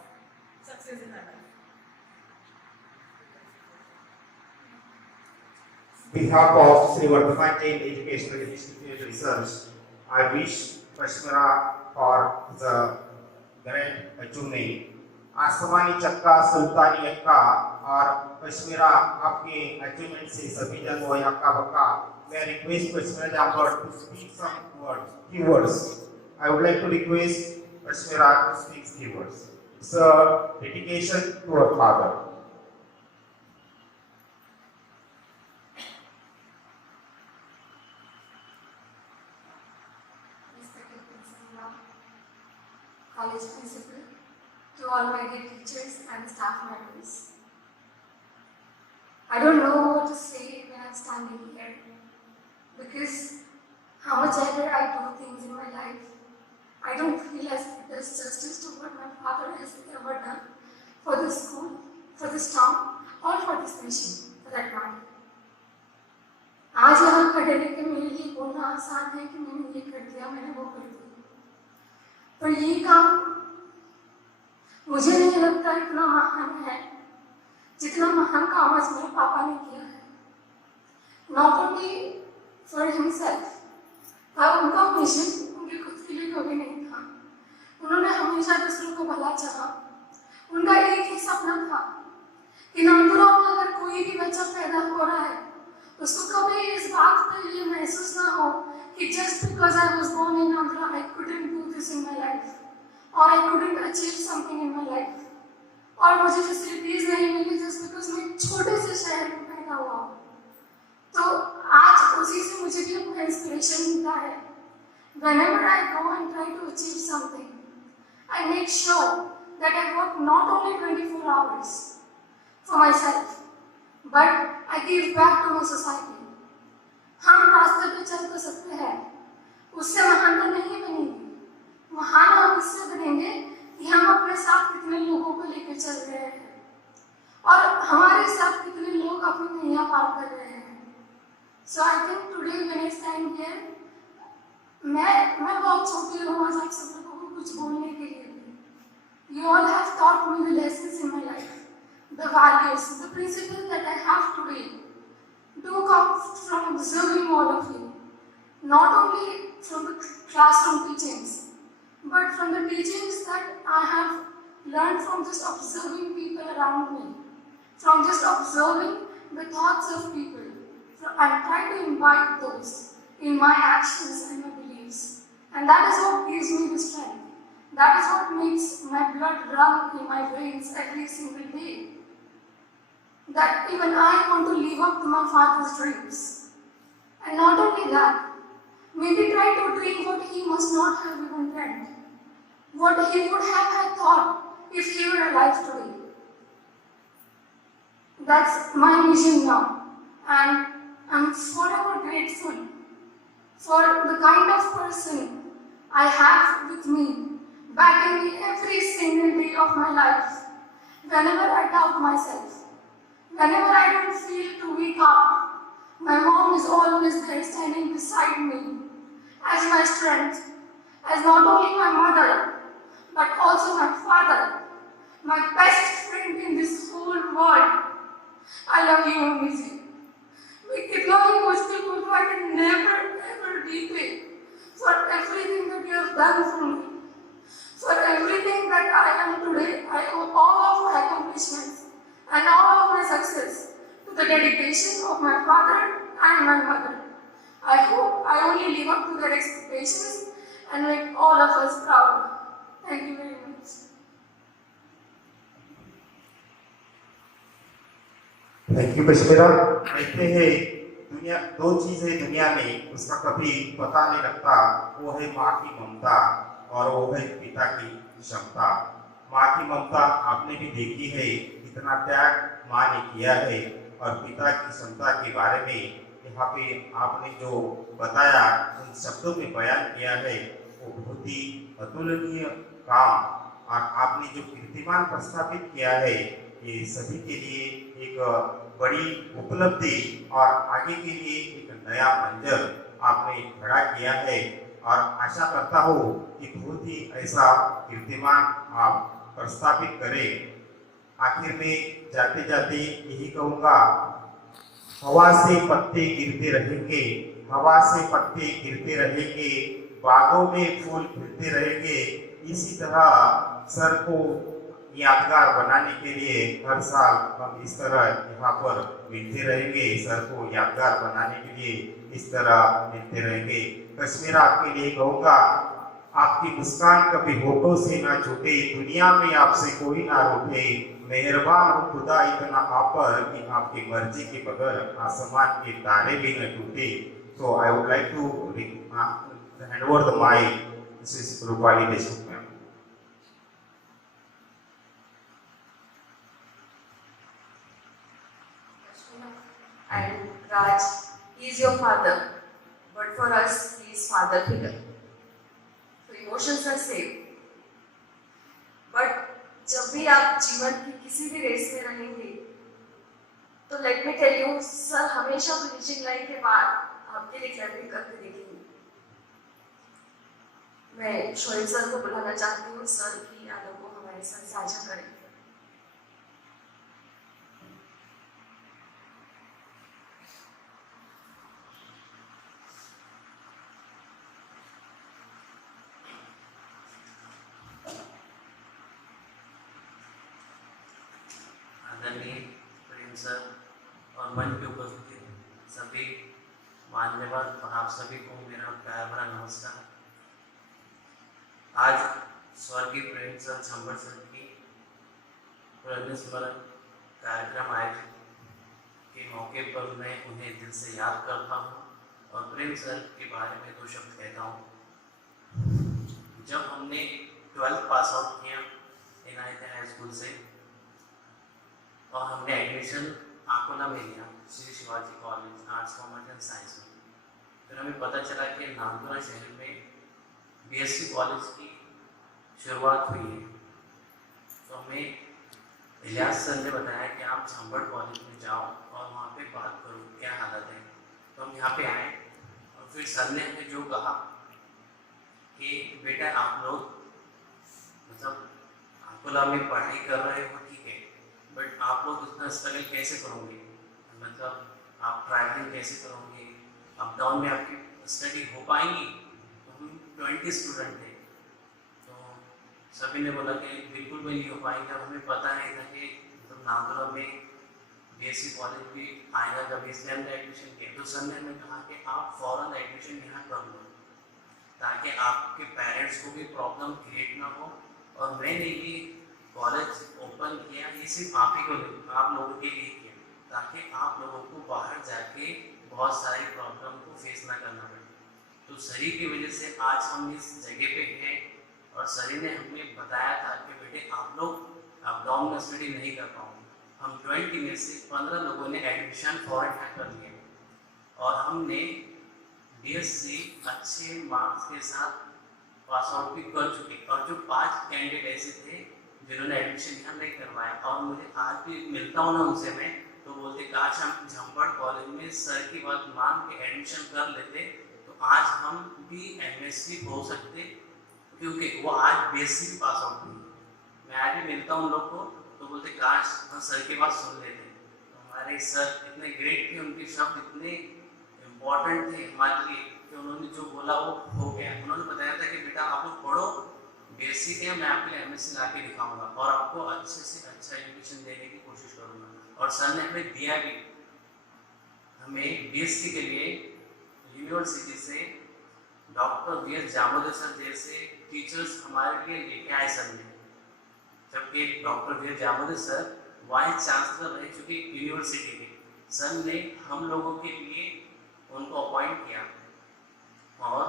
success in her life. On behalf of Sri Vardhaman Jain Educational Institute Research, I wish Kashmira for the grand achievement. आसमानी चक्का, सुल्तानी अक्का और कश्मीरा आपके achievement से सभी जन वो हक्का बक्का. May I request Kashmira Jhambad to speak some few words. I would like to request Kashmira to speak few words. It's a dedication to her father. Respected principal ma'am, college principal, to all my dear teachers and staff members. I don't know what to say when I'm standing here because how much ever I do things in my life, I don't feel as it does justice to what my father has ever done for this school, for this town, or for this nation, for that matter. आज यहाँ खड़े रहकर मेरे लिए बोलना आसान है कि मैंने ये कर दिया, मैंने वो कर दिया, पर ये काम मुझे नहीं लगता इतना महान है जितना महान काम आज मेरे पापा ने किया है. Not only for himself, पर उनका मिशन उनके खुद के लिए कभी नहीं था. उन्होंने हमेशा दूसरों को भला चाहा. उनका एक ही सपना था कि नांदुरा में अगर कोई भी बच्चा पैदा हो रहा है उसको कभी इस बात पर ये महसूस ना हो कि just because I was born in Andhra I couldn't do this in my life or I couldn't achieve something in my life और मुझे फैसिलिटीज नहीं मिली just because मैं छोटे से शहर में पैदा हुआ हूँ. तो आज उसी से मुझे भी अपना इंस्पिरेशन मिलता है. Whenever I go and try to achieve something, I make sure that I work not only 24 hours for myself, but I give back to my society. हम रास्ते पे चल तो सकते हैं, उससे महान तो नहीं बनेंगे. महान हम इससे बनेंगे कि हम अपने साथ कितने लोगों को लेकर चल रहे हैं और हमारे साथ कितने लोग अपनी नैया पार कर रहे हैं. So I think today when I stand here, मैं बहुत छोटी हूँ आज आप सब लोगों को कुछ बोलने के लिए. You all have taught me the lessons in my life, the values, the principles that I have today do come from observing all of you, not only from the classroom teachings, but from the teachings that I have learned from just observing people around me, from just observing the thoughts of people. I try to invite those in my actions and my beliefs, and that is what gives me the strength. That is what makes my blood run in my veins every single day. That even I want to live up to my father's dreams. And not only that, maybe try to dream what he must not have even dreamt. What he would have had thought if he were alive today. That's my mission now, and I'm forever grateful for the kind of person I have with me, backing me every single day of my life. Whenever I doubt myself, whenever I don't feel to wake up, my mom is always there standing beside me as my strength, as not only my mother, but also my father, my best friend in this whole world. I love you, mummy जी। मैं कितना भी मुश्किल बोलूं, I can never ever repay for everything that you have done for me. For everything that I am today, I owe all of my accomplishments and all of my success to the dedication of my father and my mother. I hope I only live up to their expectations and make all of us proud. Thank you very much. Thank you Kashmira. कहते हैं दुनिया, दो चीजें दुनिया में उसका कभी पता नहीं लगता, वो है माँ की ममता और वो है पिता की क्षमता। माँ की ममता आपने भी देखी है, कितना त्याग माँ ने किया है, और पिता की क्षमता के बारे में यहाँ पे आपने जो बताया, उन शब्दों में बयान किया है, वो बहुत ही अतुलनीय काम, और आपने जो कीर्तिमान प्रस्थापित किया है, ये सभी के लिए एक बड़ी उपलब्धि और आगे के लिए एक नया मंजर आपने खड़ा किया है। और आशा करता हूँ कि बहुत ही ऐसा कीर्तिमान आप प्रस्थापित करें। आखिर में जाते जाते यही कहूँगा, हवा से पत्ते गिरते रहेंगे, हवा से पत्ते गिरते रहेंगे, बागों में फूल खिलते रहेंगे। इसी तरह सर को यादगार बनाने के लिए हर साल हम इस तरह यहाँ पर मिलते रहेंगे, सर को यादगार बनाने के लिए इस तरह मिलते रहेंगे। कश्मीर आपके लिए कहूँगा, आपकी मुस्कान कभी होठों से ना छूटे, दुनिया में आपसे कोई ना रूठे, मेहरबान हो खुदा इतना आप पर कि आपकी मर्जी के बगैर आसमान के तारे भी न टूटे। So I would like to hand over the mic. This is Rupali Deshmukh ma'am. And Raj, he is your father, but for us, he is father figure. So emotions are same. But जब भी आप जीवन की किसी भी race में रहेंगे, तो let me tell you, sir हमेशा फिनिशिंग लाइन के बाद आपके लिए क्लैपिंग करके देखेंगे। मैं शोएब सर को बुलाना चाहती हूँ, सर की यादों को हमारे साथ साझा करें। आदरणीय प्रेम सर और मंच पे उपस्थित सभी मान्यवर और आप सभी को मेरा प्यार भरा नमस्कार। आज स्वर्गीय प्रेम सर छंबर सर की पुण्य स्मरण कार्यक्रम आयोजित के मौके पर मैं उन्हें दिल से याद करता हूँ और प्रेम सर के बारे में दो शब्द कहता हूँ। जब हमने 12th पास आउट किया इनायत हाई स्कूल से और हमने एडमिशन आकोला में लिया, Shri Shivaji college arts commerce and science में, फिर हमें पता चला कि नामपुरा शहर में बीएससी कॉलेज की शुरुआत हुई है। तो हमें इलियास सर ने बताया कि आप छंबड़ कॉलेज में जाओ और वहाँ पे बात करो क्या हालत है। तो हम यहाँ पे आए और फिर सर ने हमें जो कहा कि बेटा आप लोग मतलब आकोला में पढ़ाई कर रहे हो ठीक है, बट आप लोग इतना स्ट्रगल कैसे करोगे, मतलब आप ट्रैवलिंग कैसे करोगे, अप डाउन में आपकी स्टडी हो पाएंगी। तो हम 20 स्टूडेंट थे, तो सभी ने बोला कि बिल्कुल भी नहीं हो पाएगा। हमें पता नहीं था कि मतलब नागौर में बीएससी कॉलेज भी आएगा कभी, इसलिए हमने एडमिशन किया। तो सर ने हमें कहा कि आप फौरन एडमिशन यहाँ कर लो ताकि आपके पेरेंट्स को भी प्रॉब्लम क्रिएट ना हो। और मैंने ये कॉलेज ओपन किया ये सिर्फ आप ही को, आप लोगों के लिए किया, ताकि आप लोगों को बाहर जाके बहुत सारी प्रॉब्लम को फेस ना करना पड़े। तो सरी की वजह से आज हम इस जगह पे हैं और सरी ने हमें बताया था कि बेटे आप लोग अप डाउन में स्टडी नहीं कर पाओगे, हम 20 में से 15 लोगों ने एडमिशन फॉरेन कर लिए और हमने बीएससी अच्छे मार्क्स के साथ पास आउट भी कर चुके। और जो 5 कैंडिडेट ऐसे थे जिन्होंने एडमिशन यहाँ नहीं करवाया, और मुझे आज भी मिलता हूँ ना उनसे मैं, तो बोलते काश हम झंपड़ कॉलेज में सर की बात मान के एडमिशन कर लेते तो आज हम भी एमएससी हो सकते, क्योंकि वो आज बीएससी भी पास आउट हुई। मैं आज भी मिलता हूँ लोग को तो बोलते काश हम सर की बात सुन लेते। तो हमारे सर इतने ग्रेट थे, उनके शब्द इतने इम्पोर्टेंट थे हमारे लिए कि उन्होंने जो बोला वो हो गया। उन्होंने बताया था कि बेटा आप लोग पढ़ो, बेसिक है, मैं आपके लिए एमएससी ला के दिखाऊंगा और आपको अच्छे से अच्छा एजुकेशन देने की कोशिश करूंगा। और सर ने हमें दिया भी, हमें बीएससी के लिए यूनिवर्सिटी से डॉक्टर वी.एस. जामोदर सर जैसे टीचर्स हमारे लिए लेके आए सर ने। जबकि doctor V S. Jamodar sir vice chancellor रह चुके यूनिवर्सिटी के, सर ने हम लोगों के लिए उनको अपॉइंट किया और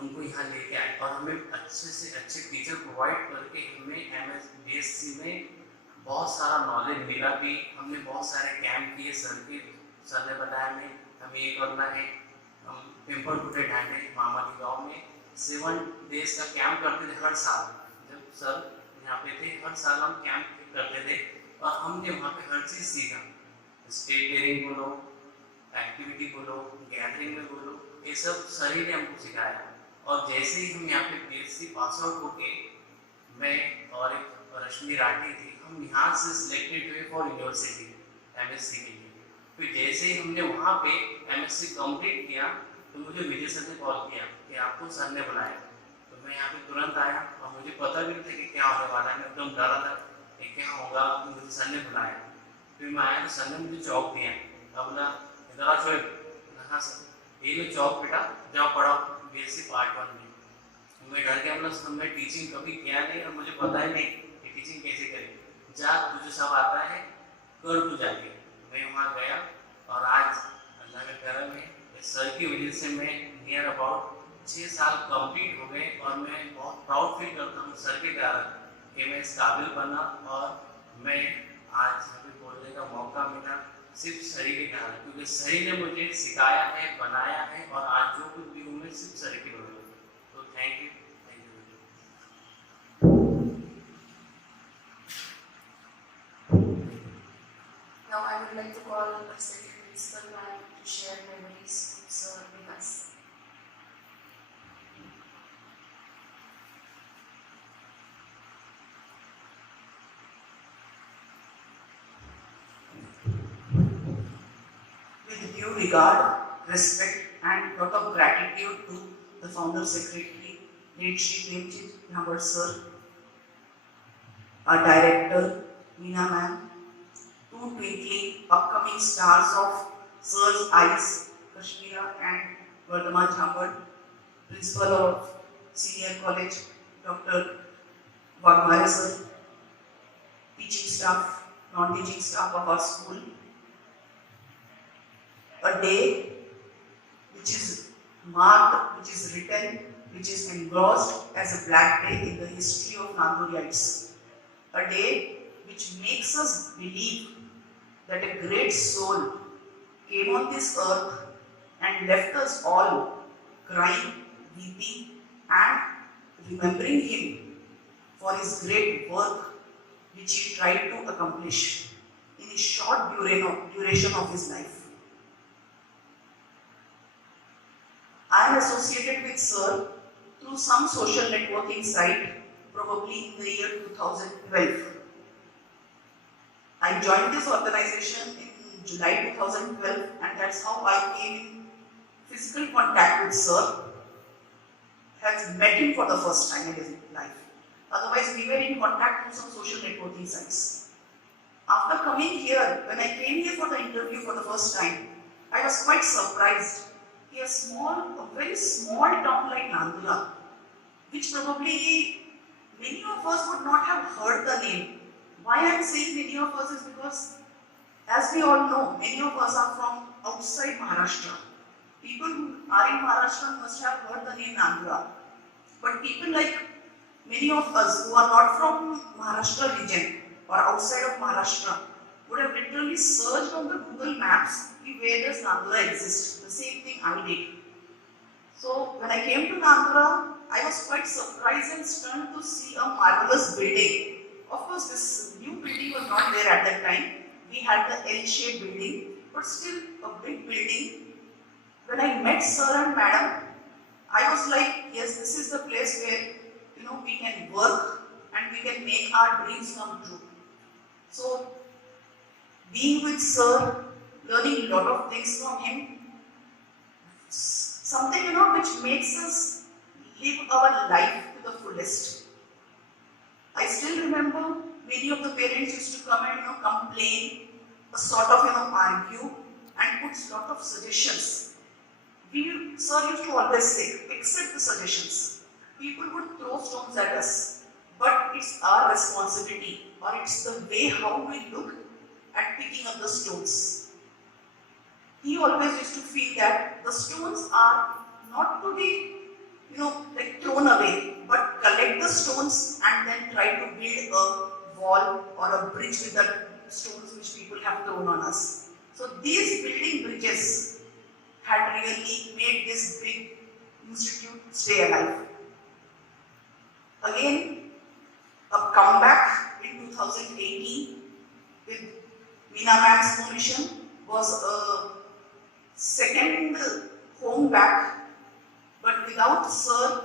उनको यहाँ लेके आए और हमें अच्छे से अच्छे टीचर प्रोवाइड करके हमें बीएससी में बहुत सारा नॉलेज मिला भी। हमने बहुत सारे कैंप किए सर ने बताया हमें ये करना है। हम पिंपल टूटे ढांडे मामा के गाँव में 7 डेज का कैंप करते थे हर साल। जब सर यहाँ पे थे हर साल हम कैंप करते थे और हमने वहाँ पे हर चीज़ सीखा। स्टेट डेयरिंग बोलो, एक्टिविटी बोलो, गैदरिंग में बोलो, ये सब सर ही ने हमको सिखाया। और जैसे ही हम यहाँ पे बीएससी पास आउट होके, मैं और एक रश्मि राठी थी, हम यहाँ से सिलेक्टेड हुए फॉर यूनिवर्सिटी एमएससी के लिए। फिर जैसे ही हमने वहाँ पे एमएससी कंप्लीट किया तो मुझे विजय सर ने कॉल किया कि आपको सर ने बुलाया। तो मैं यहाँ पे तुरंत आया और मुझे पता भी नहीं था कि क्या होने वाला है। मैं एकदम डरा था कि क्या होगा, तो मुझे सर ने बुलाया। फिर मैं आया तो सर ने मुझे चौक दिया, बोला इधर आ शोएब, हाँ सर, ये लो चौक बेटा, जाओ पढ़ाओ बीएससी पार्ट 1 में। मैं डर गया, मतलब मैं टीचिंग कभी किया नहीं और मुझे पता ही नहीं कि टीचिंग कैसे करें। जा तुझे सब आता है, कर तू जाके। मैं वहाँ गया और आज अल्लाह के करम में सर की वजह से मैं नियर अबाउट 6 साल कंप्लीट हो गए और मैं बहुत प्राउड फील करता हूँ सर के कारण कि मैं इस काबिल बना और मैं आज हमें बोलने का मौका मिला सिर्फ सरी के कारण, क्योंकि सरी ने मुझे सिखाया है, बनाया है और आज जो कुछ भी हूँ मैं सिर्फ सरी की वजह से। तो thank you. Now I would like to call the Secretary Principal Ma'am to share memories with Sir with us. With due regard, respect, and lot of gratitude to the Founder Secretary, late Shri Premchand Jhambad Sir, our Director, Meena Ma'am, two twinkling upcoming stars of Sir's eyes, Kashmira and Vardhman Jhambad, Principal of Senior College, Dr. Vagmare Sir, teaching staff, non-teaching staff of our school. A day which is marked, which is written, which is engrossed as a black day in the history of Nandurites. A day which makes us believe that a great soul came on this earth and left us all crying, weeping, and remembering him for his great work which he tried to accomplish in his short duration of his life. I am associated with Sir through some social networking site, probably in the year 2012. I joined this organization in July 2012, and that's how I came in physical contact with Sir. Has met him for the first time in his life. Otherwise, we were in contact through some social networking sites. After coming here, when I came here for the interview for the first time, I was quite surprised. A very small town like Nandura, which probably many of us would not have heard the name. Why I am saying many of us is because, as we all know, many of us are from outside Maharashtra. People who are in Maharashtra must have heard the name Nandura. But people like many of us who are not from Maharashtra region or outside of Maharashtra, would have literally searched on the Google Maps where does Nandura exist. The same thing I did. So when I came to Nandura, I was quite surprised and stunned to see a marvelous building. Of course, this new building was not there at that time. We had the L-shaped building, but still a big building. When I met Sir and Madam, I was like, yes, this is the place where we can work and we can make our dreams come true. So, being with Sir, learning a lot of things from him, something which makes us live our life to the fullest. I still remember many of the parents used to come and complain, a sort of argue, and put a lot of suggestions. Sir used to always say, accept the suggestions. People would throw stones at us, but it's our responsibility, or it's the way how we look at picking up the stones. He always used to feel that the stones are not to be, thrown away, but collect the stones and then try to build a wall or a bridge with the stones which people have thrown on us. So these building bridges had really made this big institute stay alive. Again, a comeback in 2018 with Meena Ma'am's nomination was a second home back, but without Sir,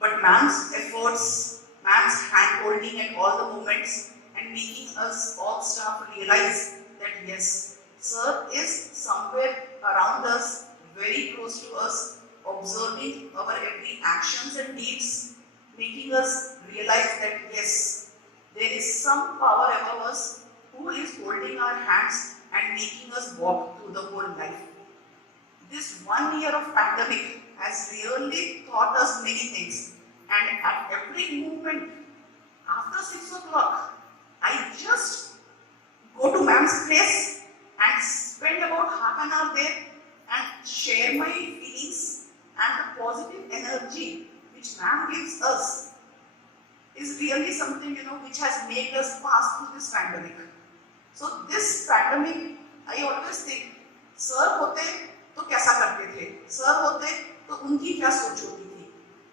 but Ma'am's efforts, Ma'am's hand-holding at all the moments and making us all staff realize that yes, Sir is somewhere around us, very close to us, observing our every actions and deeds, making us realize that yes, there is some power above us who is holding our hands and making us walk through the whole life. This 1 year of pandemic has really taught us many things, and at every moment after 6 o'clock, I just go to Ma'am's place and spend about half an hour there and share my feelings, and the positive energy which Ma'am gives us is really something which has made us pass through this pandemic. So this pandemic, I always think, Sir होते तो कैसा करते थे, Sir होते तो उनकी क्या सोच होती थी.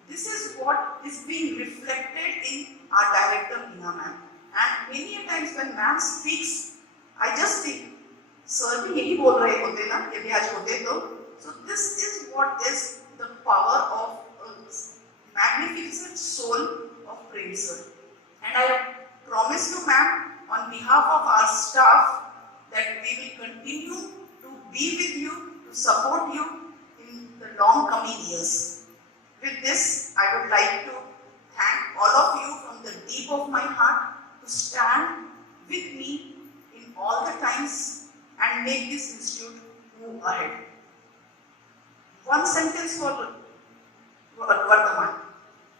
This is what is being reflected in our director Meena Ma'am. And many times when Ma'am speaks, I just think, Sir भी यही बोल रहे होते ना, यदि आज होते तो. So this is what is the power of magnificent soul of Prem Sir. And I promise you, Ma'am, on behalf of our staff, that we will continue to be with you, to support you in the long coming years. With this, I would like to thank all of you from the deep of my heart to stand with me in all the times and make this institute move ahead. One sentence for Vardhaman.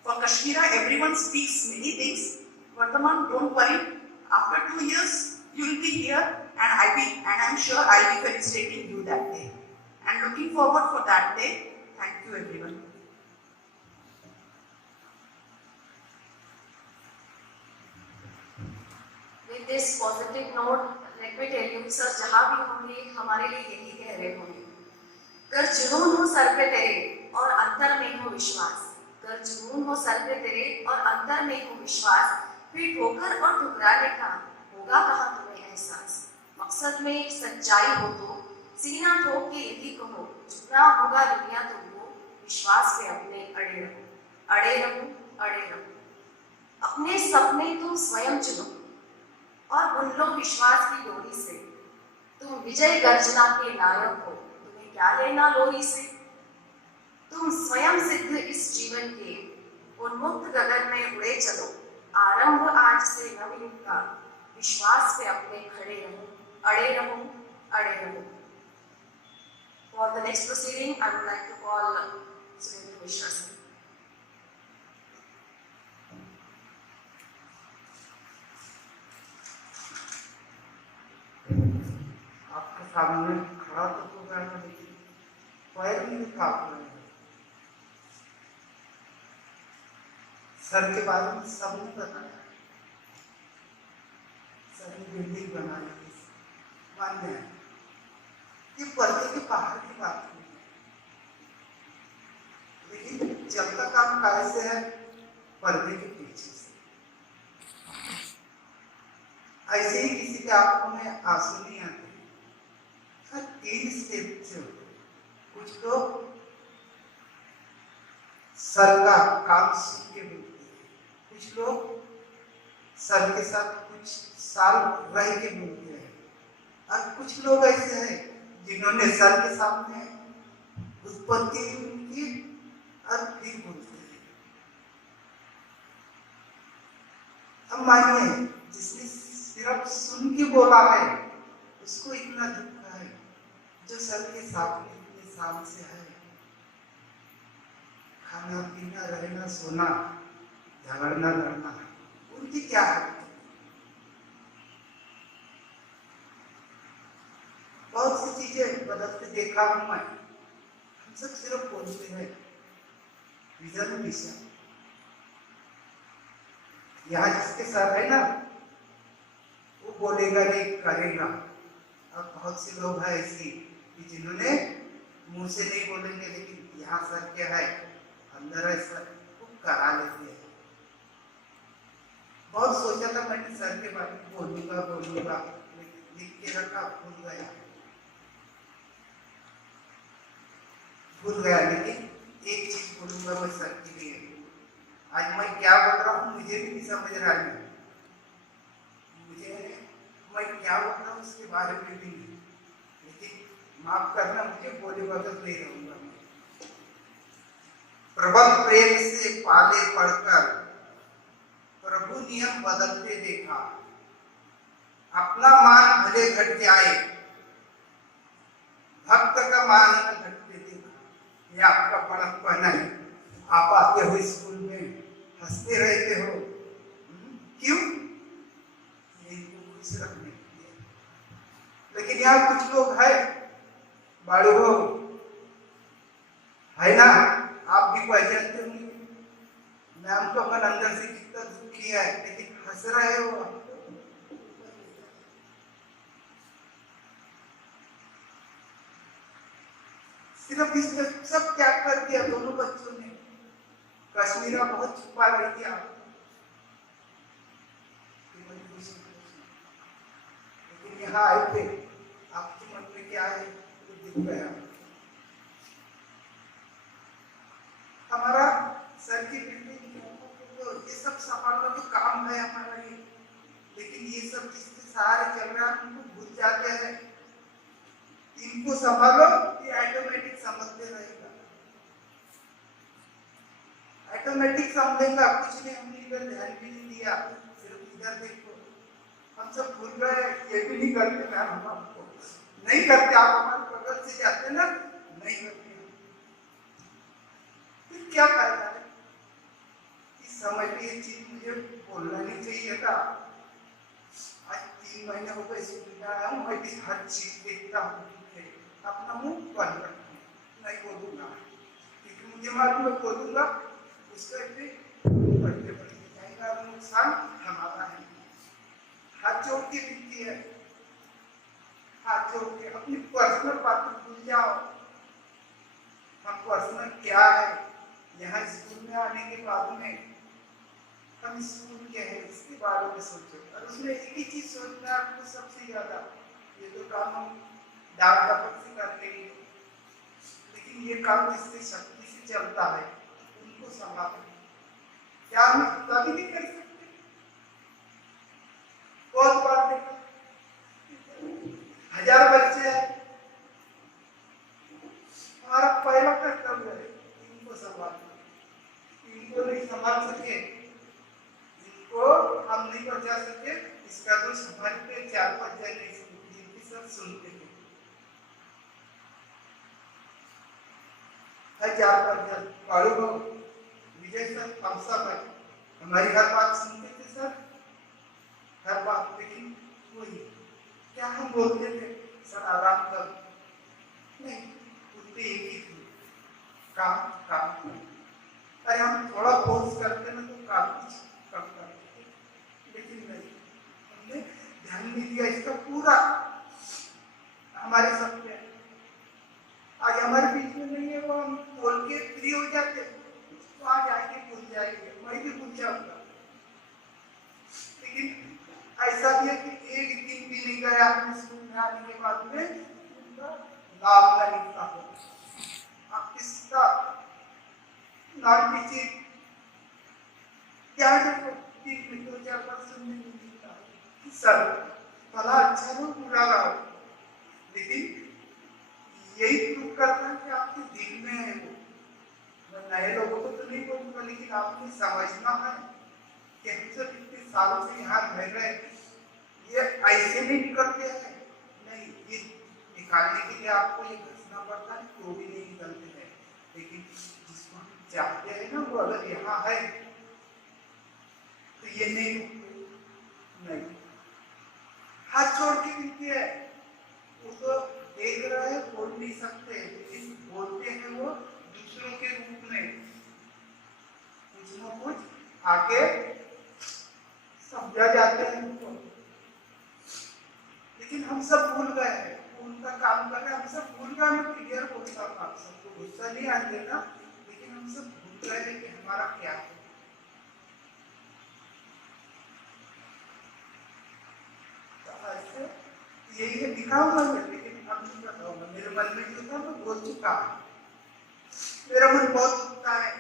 For Kashmira, everyone speaks many things. Vardhaman, don't worry. After 2 years, you will be here, and I'm sure I'll be felicitating you that day. And looking forward for that day. Thank you, everyone. With this positive note, let me tell you, sir, जहाँ भी होंगे हमारे लिए यही कह रहे होंगे. कर जुनून हो सर पे तेरे और अंतर में हो विश्वास. कर जुनून हो सर पे तेरे और अंतर में हो विश्वास. फिर ठोकर और ठुकराने का होगा कहाँ तुम्हें एहसास. मकसद में सच्चाई हो तो सीना ठोक के यही कहो, झुकना होगा दुनिया तुमको, विश्वास पे अपने अड़े रहो, अड़े रहो, अड़े रहो. अपने सपने तुम स्वयं चुनो और बुन लो विश्वास की डोरी से. तुम विजय गर्जना के नायक हो, तुम्हें क्या लेना लोरी से. तुम स्वयं सिद्ध इस जीवन के, उन्मुक्त गगन में उड़े चलो. आरंभ आज से नवयुग का, विश्वास पे अपने खड़े रहो, अड़े रहो, अड़े रहो. For the next proceeding, I would like to call Surendra Mishra sir. आपके सामने खड़ा तो प्रोग्राम में देखिए, पैर भी नहीं कांप रहे हैं. सर के बारे में सबने बताया. सर ने बिल्डिंग बनाई, मान्य है, ये पर्दे के बाहर की बात नहीं है, लेकिन चलता काम काय से है? पर्दे के पीछे से। ऐसे ही किसी के आंखों में आंसू नहीं आते, हर 3 स्टेप से होते। कुछ लोग सर का काम सीख के मिलते हैं, कुछ लोग सर के साथ कुछ साल रह के मिलते हैं, और कुछ लोग ऐसे हैं जिन्होंने सर के सामने उत्पत्ति की और फिर बोलते हैं। अब मानिए जिसने सिर्फ सुन के बोला है उसको इतना दुख है, जो सर के सामने इतने साल से है, खाना पीना रहना सोना झगड़ना लड़ना, उनकी क्या है? बहुत सी चीजें बदलते देखा हूं मैं। हम सब सिर्फ बोलते हैं रिजर्वेशन, यहाँ जिसके साथ है ना वो बोलेगा नहीं करेगा। अब बहुत से लोग हैं ऐसी कि जिन्होंने मुंह से नहीं बोलेंगे, लेकिन यहाँ सर क्या है अंदर है सर, वो करा लेते हैं। बहुत सोचा था मैंने सर के बारे में बोलूंगा, लिख के रखा, भूल गया। लेकिन एक चीज बोलूंगा मैं सर के लिए, आज मैं क्या बोल रहा हूँ मुझे भी नहीं समझ रहा है, मैं क्या बोल रहा हूँ उसके बारे में भी नहीं, लेकिन माफ करना मुझे बोले बगैर नहीं रहूंगा। प्रबल प्रेम से पाले पढ़कर प्रभु नियम बदलते देखा, अपना मान भले घट जाए भक्त का मान न घटते देखा। ये आपका बड़प्पन है, आप आते हो स्कूल में हंसते रहते हो, क्यों? इनको खुश रखने के लिए। लेकिन यहाँ कुछ लोग है बड़े हो है ना, आप भी पहचानते होंगे, मैम तो अपन अंदर से कितना दुखी है, लेकिन हंस रहे हो। सिर्फ इसमें सब क्या कर दिया दोनों बच्चों ने, कश्मीरा बहुत छुपा रही थी आप, लेकिन यहाँ आए थे, आपके मन में क्या है वो दिख गया। हमारा सर की बिल्डिंग तो ये सब संभालना तो काम है हमारा ये, लेकिन ये सब जिसके सहारे चल रहा है उनको भूल जाते हैं। इनको संभालो, ये ऑटोमेटिक समझते रहेगा, ऑटोमेटिक समझेगा। कुछ ने हमने इधर ध्यान भी नहीं दिया, सिर्फ इधर देखो, हम सब भूल गए, ये भी नहीं करते मैम, हम आपको नहीं करते, आप हमारे बगल से जाते ना, नहीं करते, फिर क्या फायदा है? इस समय पे ये चीज मुझे बोलना नहीं चाहिए था। आज 3 महीने हो गए स्कूल में आया हूँ, मैं भी हर चीज देखता हूँ, अपना मुंह बंद रखता हूँ, नहीं बोलूंगा, क्योंकि मुझे मालूम है बोलूंगा उसका बढ़ते जाएगा, नुकसान हमारा है। हाथ जोड़ के विनती है, हाथ जोड़ के अपनी पर्सनल बातें भूल जाओ। हम पर्सनल क्या है, यहाँ स्कूल में आने के बाद में हम स्कूल के हैं इसके बारे में सोचो, और उसमें एक ही चीज सोचना है आपको सबसे ज्यादा, ये तो काम हम डाक डपट से कर लेंगे, लेकिन ये काम जिससे शक्ति से चलता है उनको संभालो। क्या हम इतना भी नहीं कर सकते? बहुत बार देखा 1000 बच्चे हैं, हमारा पहला कर्तव्य है इनको संभालना। इनको नहीं संभाल सके, इनको हम नहीं बचा सके, इसका दोष हमारे पे 4-5 जन नहीं जिनकी सब सुनते थे, 4-5 जन कालू बाबू, विजय सर, हम सब है, हमारी हर बात सुनते थे सर, हर बात। लेकिन वही क्या हम बोलते थे, सर आराम कर, नहीं उनके एक ही थे, काम काम। अरे हम थोड़ा फोर्स करते ना तो काम कम करते, लेकिन नहीं, हमने नहीं दिया, इसका पूरा हमारे सब पे है। आज हमारे बीच में नहीं है, वो हम बोल के फ्री हो जाते, वहां जाके भूल जाएंगे, मैं भी भूल जाऊंगा। लेकिन ऐसा भी है कि एक दिन भी नहीं गया हम स्कूल में आने के बाद में उनका लाभ का लिखा हो। आप इसका नॉन टीचिंग क्या देखो 2-4% नहीं मिलता सर, भला अच्छा हो बुरा रहो, लेकिन यही प्रूव करता है कि आपके दिल में है वो। मैं नए लोगों को तो नहीं बोलूंगा, लेकिन आपने समझना है कि हम सब इतने सालों से यहाँ रह रहे हैं, ये ऐसे नहीं निकलते हैं, नहीं, ये निकालने के लिए आपको ये घसना पड़ता है, तो भी नहीं निकलते हैं। लेकिन जिसको हम चाहते हैं ना, वो अगर यहाँ है तो ये नहीं हाथ छोड़ के मिलती है, वो तो देख रहा है, बोल नहीं सकते, लेकिन बोलते हैं वो दूसरों के रूप में, कुछ न कुछ आके समझा जाते हैं उनको। लेकिन हम सब भूल गए हैं, उनका काम कर रहे हैं, हम सब भूल गए। मैं क्लियर बोलता हूँ, आप सबको गुस्सा नहीं आ देना, लेकिन हम सब भूल गए हैं कि हमारा क्या है। यही है, दिखाऊंगा मैं, लेकिन अब नहीं बताऊंगा। मेरे मन में जो था मैं बोल चुका हूँ, मेरा मन बहुत दुखता है,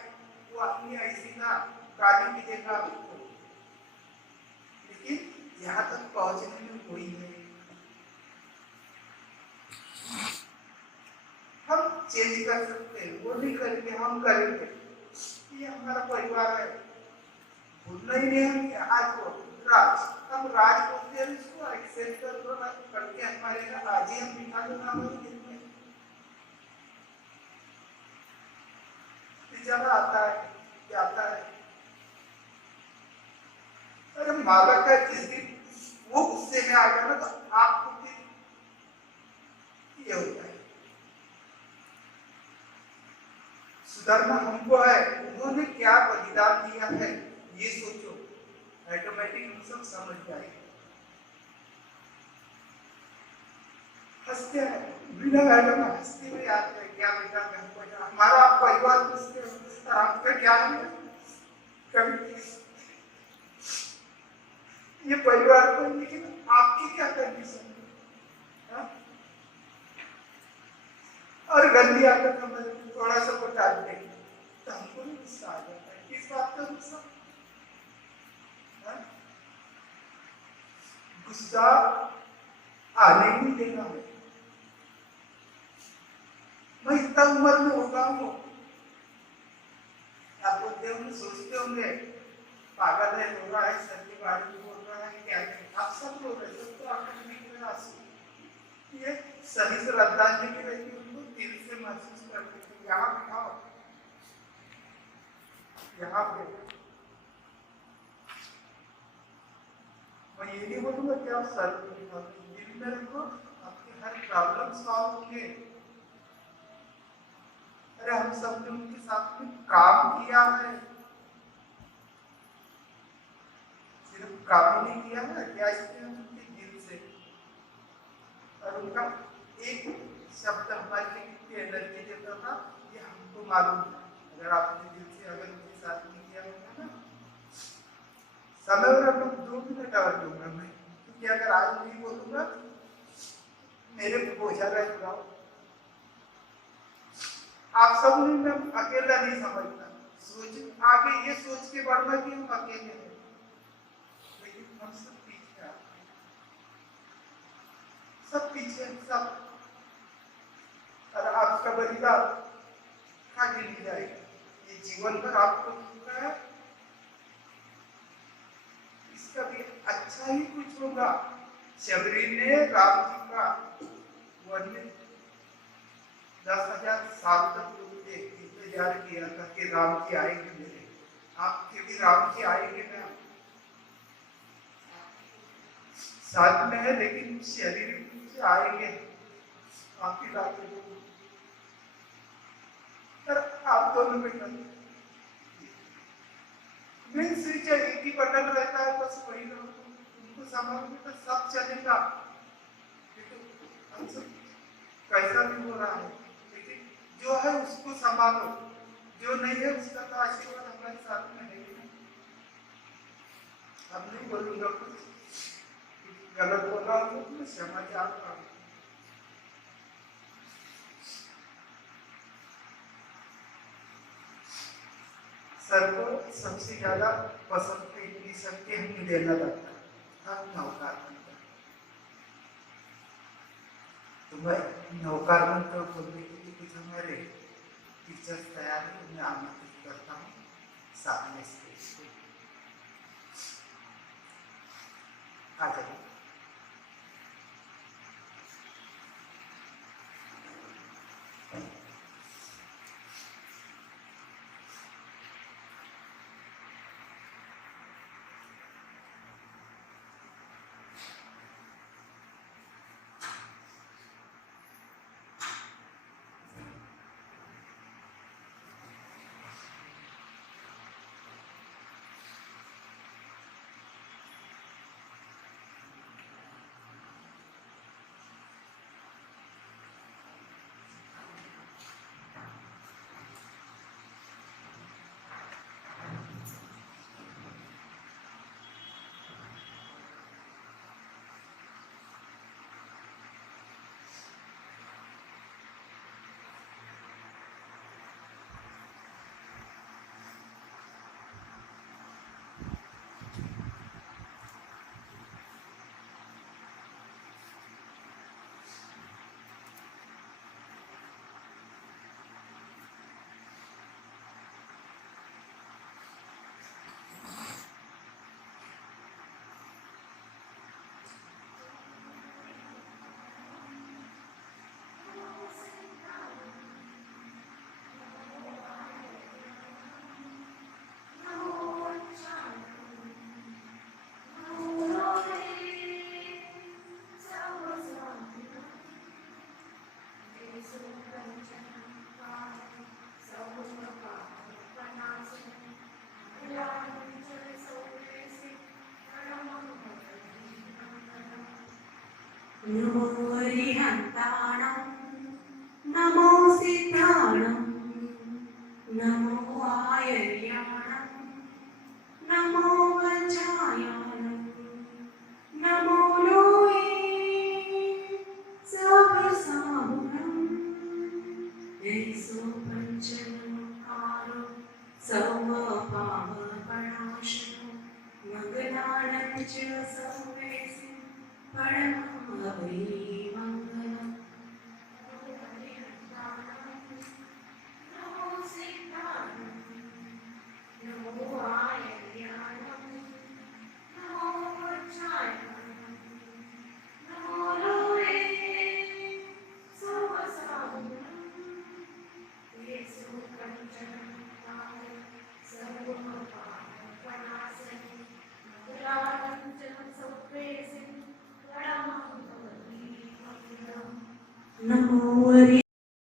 वो अपनी ऐसी ना गाली की जगह आपको, लेकिन यहाँ तक पहुंचने में कोई नहीं। हम चेंज कर सकते हैं, वो नहीं करेंगे, हम करेंगे। ये हमारा परिवार है, भूलना ही नहीं है। आज वो राज, हम राज बोलते हैं, इसको एक्सेप्ट कर दो ना, करके हमारे यहाँ आज ही हम बिठा दो ना हमारे दिल में। बेचारा आता है जाता है, अरे मालक का जिस दिन वो गुस्से में आ गया ना, तो आपको फिर ये होता है। सुधरना हमको है, उन्होंने क्या बलिदान दिया है ये सोचो, ऑटोमेटिक हम सब समझ जाएंगे। हंसते हैं बिना मैडम हंसते हुए आते हैं, क्या बेटा हमारा परिवार पूछते हैं आपका क्या है, कभी ये परिवार को, लेकिन आपकी क्या कंडीशन है? और गंदी आदत हमें थोड़ा सा बता देंगे तो हमको भी गुस्सा आ जाता है। किस बात का गुस्सा? गुस्सा आने नहीं देना है। मैं इतना उम्र में होगा हूँ, आप बोलते होंगे, सोचते होंगे पागल है, रो रहा है, सर के बारे में बोल रहा है, क्या है? आप सब रो रहे, सब तो आपके नहीं रहे आंसू। ये सही श्रद्धांजलि रहती है, उनको दिल से महसूस करते हैं। यहाँ बिठाओ, यहाँ पे मैं ये नहीं बोलूंगा कि आप सर दिल में रखो, आपके हर प्रॉब्लम सॉल्व होंगे। अरे हम सब ने उनके साथ में काम किया है, सिर्फ काम नहीं किया है, क्या इसके उनके दिल से, और उनका एक शब्द हमारे लिए कितनी एनर्जी देता था ये हमको मालूम है। अगर आपने दिल से अगर उनके साथ में किया होगा ना, समय और अब 2 मिनट और दूंगा मैं, क्योंकि अगर आज नहीं बोलूंगा मेरे को बोझा रह जाओ। आप सब ने, मैं अकेला नहीं समझता, सोच आगे ये सोच के बढ़ना कि हम अकेले हैं, लेकिन हम सब पीछे आते हैं, सब पीछे सब, और आपका बलिदान खाली नहीं जाएगा, ये जीवन भर आपको मिलता है, इसका भी अच्छा ही कुछ होगा। शबरी ने राम जी का वन्य 10,000 साल तक इंतजार किया था कि राम जी आएंगे, मेरे आपके भी राम जी आएंगे ना, साथ में है लेकिन शरीर से आएंगे आपकी बातें। आप दोनों में मेन स्विच है, एक ही बटन रहता है, बस वही उनको संभालोगे तो सब चलेगा। हमसे कैसा भी हो रहा है, लेकिन जो है उसको संभालो, जो नहीं है उसका तो आशीर्वाद हमारे साथ में नहीं है। अब नहीं बोलूंगा कुछ, गलत बोला तो मैं क्षमा चाहता हूँ। सर को सबसे ज्यादा पसंद इतनी सबके हमें देना लगता था नौकार बनकर। तो मैं नौकार बनकर बोलने के लिए कुछ हमारे टीचर्स तैयार है, उन्हें आमंत्रित करता हूँ सामने स्टेज पे आ जाइए। नमो हरिहन्ताणं नमो सिद्धाणं नमो आयर्याणं नमो वज्रायाणं नमो लोये सप्रसाहुणं ऐसो पंचनमकारो सर्वपापप्रणाशनो मगनानं च सर्वेषु परमहंसः